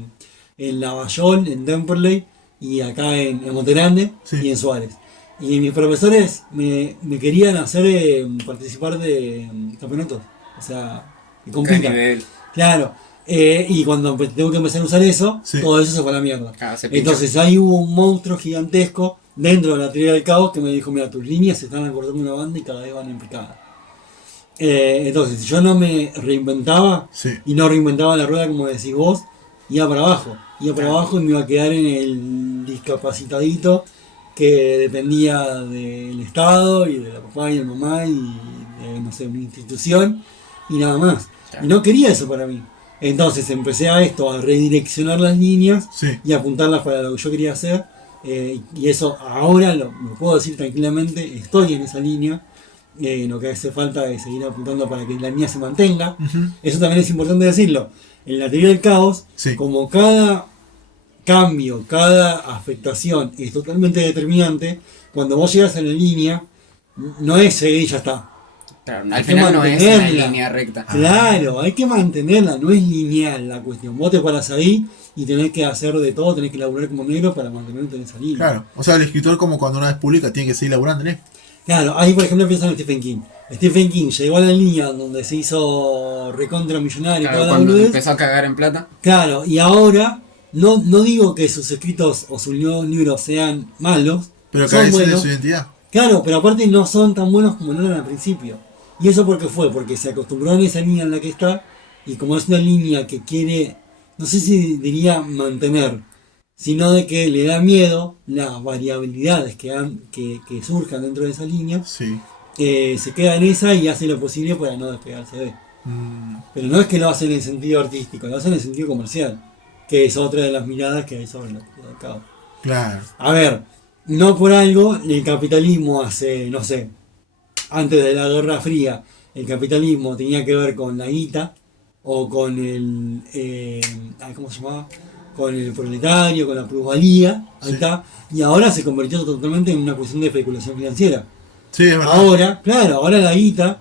en Lavallol, en Temperley, y acá en Monte Grande, Sí. y en Suárez. Y mis profesores me querían hacer participar de campeonatos. O sea, que ¿Qué compita. nivel? Claro. Y cuando tengo que empezar a usar eso, Sí. todo eso se fue a la mierda. Claro, se pincha. Entonces ahí hubo un monstruo gigantesco dentro de la teoría del caos que me dijo, mira, tus líneas se están acortando una banda y cada vez van en picada. Entonces, si yo no me reinventaba Sí. y no reinventaba la rueda como decís vos, iba para abajo. Iba para abajo y me iba a quedar en el discapacitadito que dependía del Estado y de la papá y de la mamá y de, no sé, una institución y nada más. Claro. Y no quería eso para mí. Entonces empecé a redireccionar las líneas Sí. y apuntarlas para lo que yo quería hacer. Y eso ahora lo puedo decir tranquilamente, estoy en esa línea. Lo que hace falta es seguir apuntando para que la línea se mantenga. Ujú. Eso también es importante decirlo. En la teoría del caos, Sí. como cada cambio, cada afectación es totalmente determinante, cuando vos llegas a la línea, no es seguir y ya está. Claro, Hay al que final no es una mantenerla. línea recta. Claro, hay que mantenerla, no es lineal la cuestión. Vos te paras ahí y tenés que hacer de todo, tenés que laburar como negro para mantenerte en esa línea. Claro. O sea, el escritor como cuando una vez publica tiene que seguir laburando en él. Claro, ahí por ejemplo pienso en Stephen King. Stephen King llegó a la línea donde se hizo recontra millonario y Claro, toda la cuando boludez. empezó a cagar en plata. Claro, y ahora no digo que sus escritos o sus nuevos libros sean malos, Pero son carece de buenos. su identidad. Claro, pero aparte no son tan buenos como no eran al principio. ¿Y eso por qué fue? Porque se acostumbró a esa línea en la que está, y como es una línea que quiere, no sé si diría mantener, sino de que le da miedo las variabilidades que surjan dentro de esa línea, Sí. se queda en esa y hace lo posible para no despegarse de. Pero no es que lo hace en el sentido artístico, lo hace en el sentido comercial, que es otra de las miradas que hay sobre la teoría del caos. Claro. A ver, no por algo el capitalismo hace, no sé, antes de la Guerra Fría, el capitalismo tenía que ver con la guita o con el, ¿cómo se llamaba? Con el proletario, con la plusvalía, ahí Sí. está, y ahora se convirtió totalmente en una cuestión de especulación financiera. Sí, es verdad. Ahora, claro, ahora la guita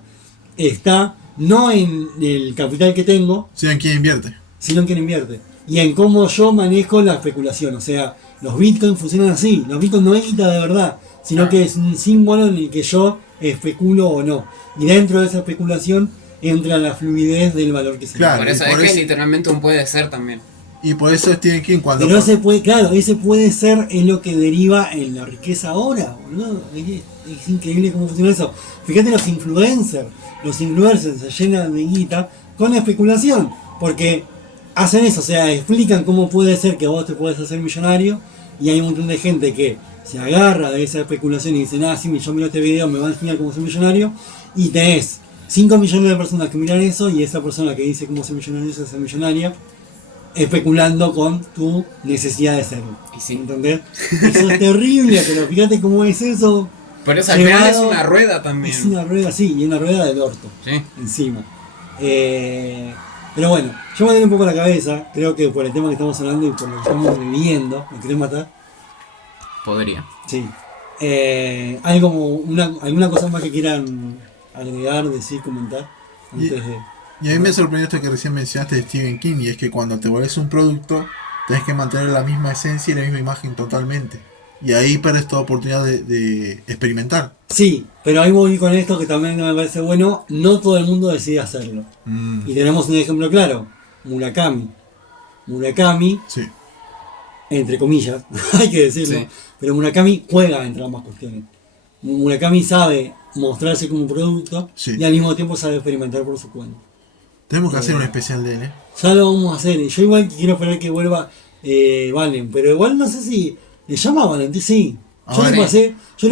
está no en el capital que tengo, Sí, en quién invierte. sino en quién invierte. Y en cómo yo manejo la especulación. O sea, los bitcoins funcionan así. Los bitcoins no es guita de verdad, sino Claro. que es un símbolo en el que yo especulo o no. Y dentro de esa especulación entra la fluidez del valor que se Claro. da. Por eso y por es que eso- literalmente un puede ser también. Y por eso Stephen King cuando... Pero ese puede, claro, ese puede ser es lo que deriva en la riqueza ahora, boludo. Es increíble cómo funciona eso. Fíjate los influencers. Los influencers se llenan de guita con especulación. Porque hacen eso, o sea, explican cómo puede ser que vos te puedes hacer millonario. Y hay un montón de gente que se agarra de esa especulación y dice, nada, si yo miro este video me va a enseñar cómo ser millonario. Y tenés 5 millones de personas que miran eso y esa persona que dice cómo ser millonario se hace millonaria especulando con tu necesidad de serlo. Y sí. ¿Entendés? Eso es terrible, pero fíjate cómo es eso. Por eso al final es Llevado- una rueda también. Es una rueda, sí, y una rueda del orto Sí. encima. Pero bueno, yo me doy un poco la cabeza, creo que por el tema que estamos hablando y por lo que estamos viviendo, ¿me querés matar? Podría. Sí. ¿Hay como alguna cosa más que quieran agregar, decir, comentar? Antes de... Y a mí me sorprendió esto que recién mencionaste de Stephen King, y es que cuando te volvés un producto, tenés que mantener la misma esencia y la misma imagen totalmente. Y ahí pierdes toda oportunidad de experimentar. Sí, pero ahí voy con esto que también me parece bueno, no todo el mundo decide hacerlo. Y tenemos un ejemplo claro, Murakami. Murakami, Sí, entre comillas, hay que decirlo, Sí. pero Murakami juega entre ambas cuestiones. Murakami sabe mostrarse como producto Sí. y al mismo tiempo sabe experimentar por su cuenta. tenemos que hacer un especial de él, ¿eh? Ya lo vamos a hacer. Yo igual quiero esperar que vuelva Valen, pero igual no sé si le llama Valentín, sí. Ah, Yo le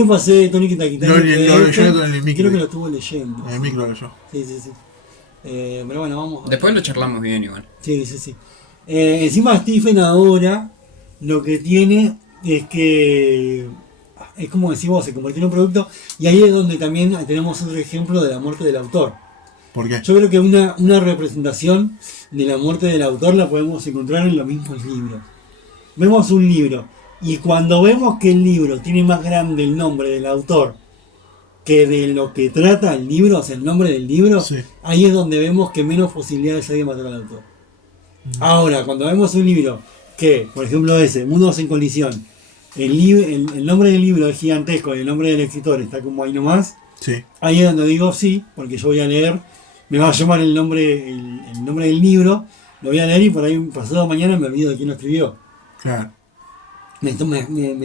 vale. pasé Tony Kitakitani. Lo leyó en el micro. Creo que lo estuvo leyendo. En el micro yo. Sí, sí, sí. Pero bueno, vamos a... Después lo charlamos bien igual. Sí, sí, sí. Encima Stephen ahora lo que tiene es que es como decís vos, se convirtió en un producto y ahí es donde también tenemos otro ejemplo de la muerte del autor. ¿Por qué? Yo creo que una representación de la muerte del autor la podemos encontrar en los mismos libros. Vemos un libro y cuando vemos que el libro tiene más grande el nombre del autor que de lo que trata el libro, o sea, el nombre del libro, Sí. ahí es donde vemos que menos posibilidades hay de matar al autor. Ahora, cuando vemos un libro que, por ejemplo ese, Mundos en colisión, el nombre del libro es gigantesco y el nombre del escritor está como ahí nomás, Sí. ahí es donde digo sí, porque yo voy a leer, me va a llamar el nombre del libro, lo voy a leer y por ahí pasado mañana me olvido de quién lo escribió. Claro. Me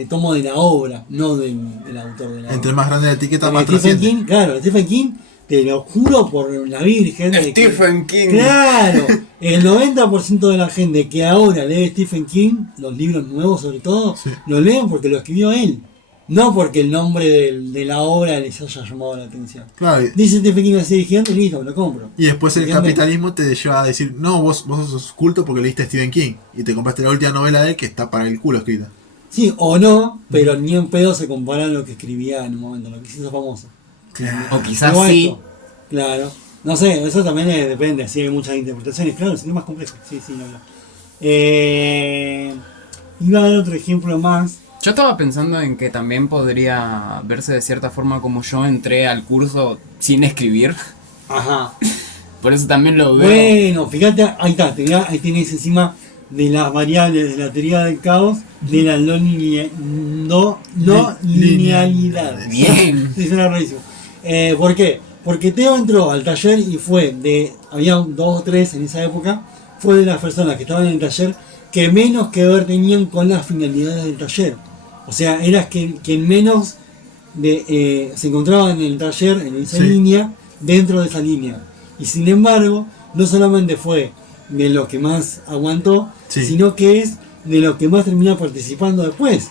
tomo de la obra, no del autor de la Entre obra. más grande la etiqueta, más Porque Stephen trasciende. King, claro, Stephen King, te lo juro por la Virgen. de que- Stephen King. Claro, el 90% de la gente que ahora lee Stephen King, los libros nuevos sobre todo, Sí. lo leen porque lo escribió él. No porque el nombre de la obra les haya llamado la atención. Claro. Dice Stephen King así gigante, listo, me lo compro. Y después el ¿Entiendes? capitalismo te lleva a decir, no, vos sos culto porque leíste Stephen King. Y te compraste la última novela de él que está para el culo escrita. Sí, o no, pero ni en pedo se compara a lo que escribía en un momento, lo que hizo famoso. O quizás Igual sí. esto, claro. No sé, eso también depende, así hay muchas interpretaciones, claro, sería más complejo. Sí, sí, no, no. Iba a dar otro ejemplo más. Yo estaba pensando en que también podría verse de cierta forma como yo entré al curso sin escribir. Ajá. Por eso también lo veo. Bueno, fíjate, ahí está, ahí tenés encima de las variables de la teoría del caos, de la no linealidad. Bien. Sí, suena rarísimo. ¿Por qué? Porque Teo entró al taller y había 2 o 3 en esa época, fue de las personas que estaban en el taller que menos que ver tenían con las finalidades del taller. O sea, eras quien menos se encontraba en el taller, en esa Sí. línea, dentro de esa línea. Y sin embargo, no solamente fue de lo que más aguantó, Sí. sino que es de lo que más terminó participando después.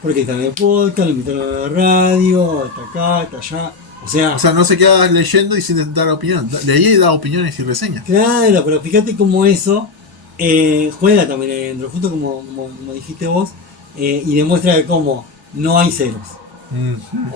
Porque está en el podcast, lo invitaron a la radio, está acá, está allá. O sea, O sea, no se queda leyendo y sin dar opinión. Leía y da opiniones y reseñas. claro, pero fíjate cómo eso juega también ahí dentro, justo como dijiste vos, y demuestra que como no hay ceros.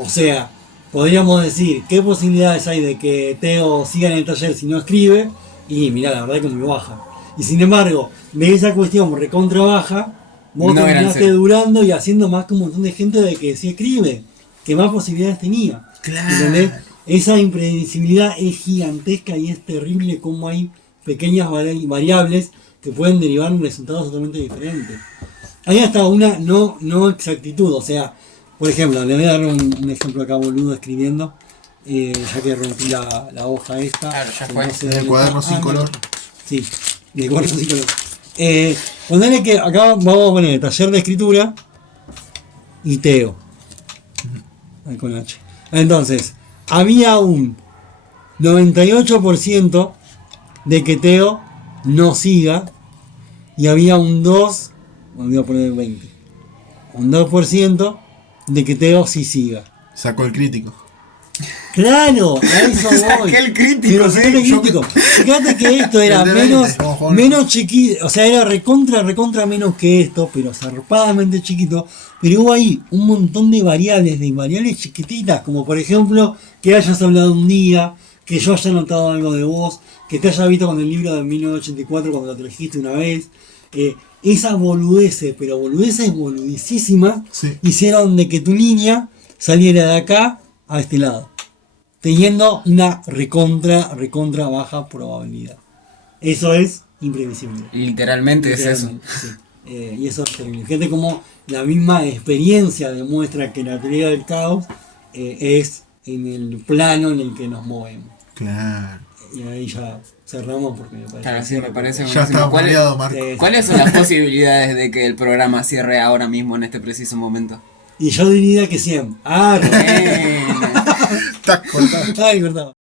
O sea, podríamos decir, ¿qué posibilidades hay de que Teo siga en el taller si no escribe? Y mirá, la verdad que muy baja. Y sin embargo, de esa cuestión recontra baja, vos No eran terminaste ceros. durando y haciendo más que un montón de gente de que sí escribe, que más posibilidades tenía. Claro. ¿Entendés? Esa impredecibilidad es gigantesca y es terrible como hay pequeñas variables que pueden derivar en resultados totalmente diferentes. Hay hasta una no exactitud, o sea, por ejemplo, le voy a dar un ejemplo acá boludo escribiendo, ya que rompí la hoja esta. Claro, ya que fue. sé En el dónde cuaderno está. sin no, color. Sí, en el cuaderno sin color. Ponele que acá vamos a poner taller de escritura y Teo. Ahí con H. Entonces, había un 98% de que Teo no siga y había un 2, voy a poner 20, un 2% de que Teo sí siga. Sacó el crítico. Claro, a eso voy. Saqué el crítico, Pero saqué el yo- crítico. Fíjate que esto era El de 20, menos, vamos a poner. menos chiquito, o sea, era recontra menos que esto, pero zarpadamente chiquito. Pero hubo ahí un montón de variables chiquititas, como por ejemplo que hayas hablado un día, que yo haya notado algo de vos, que te haya visto con el libro de 1984 cuando lo trajiste una vez. Esas boludeces, pero boludeces boludicísimas, Sí. hicieron de que tu niña saliera de acá a este lado, teniendo una recontra baja probabilidad. Eso es imprevisible. Literalmente es eso. Sí. Y eso es terrible. Fíjate cómo la misma experiencia demuestra que la teoría del caos es en el plano en el que nos movemos. Claro. Y ahí ya cerramos porque me parece. Claro, sí, me parece Ya buenísimo. está mareado, Marco. ¿Cuáles son las posibilidades de que el programa cierre ahora mismo en este preciso momento? Y yo diría que 100. Ah, Bueno. Tac, cortado. ay, cortado.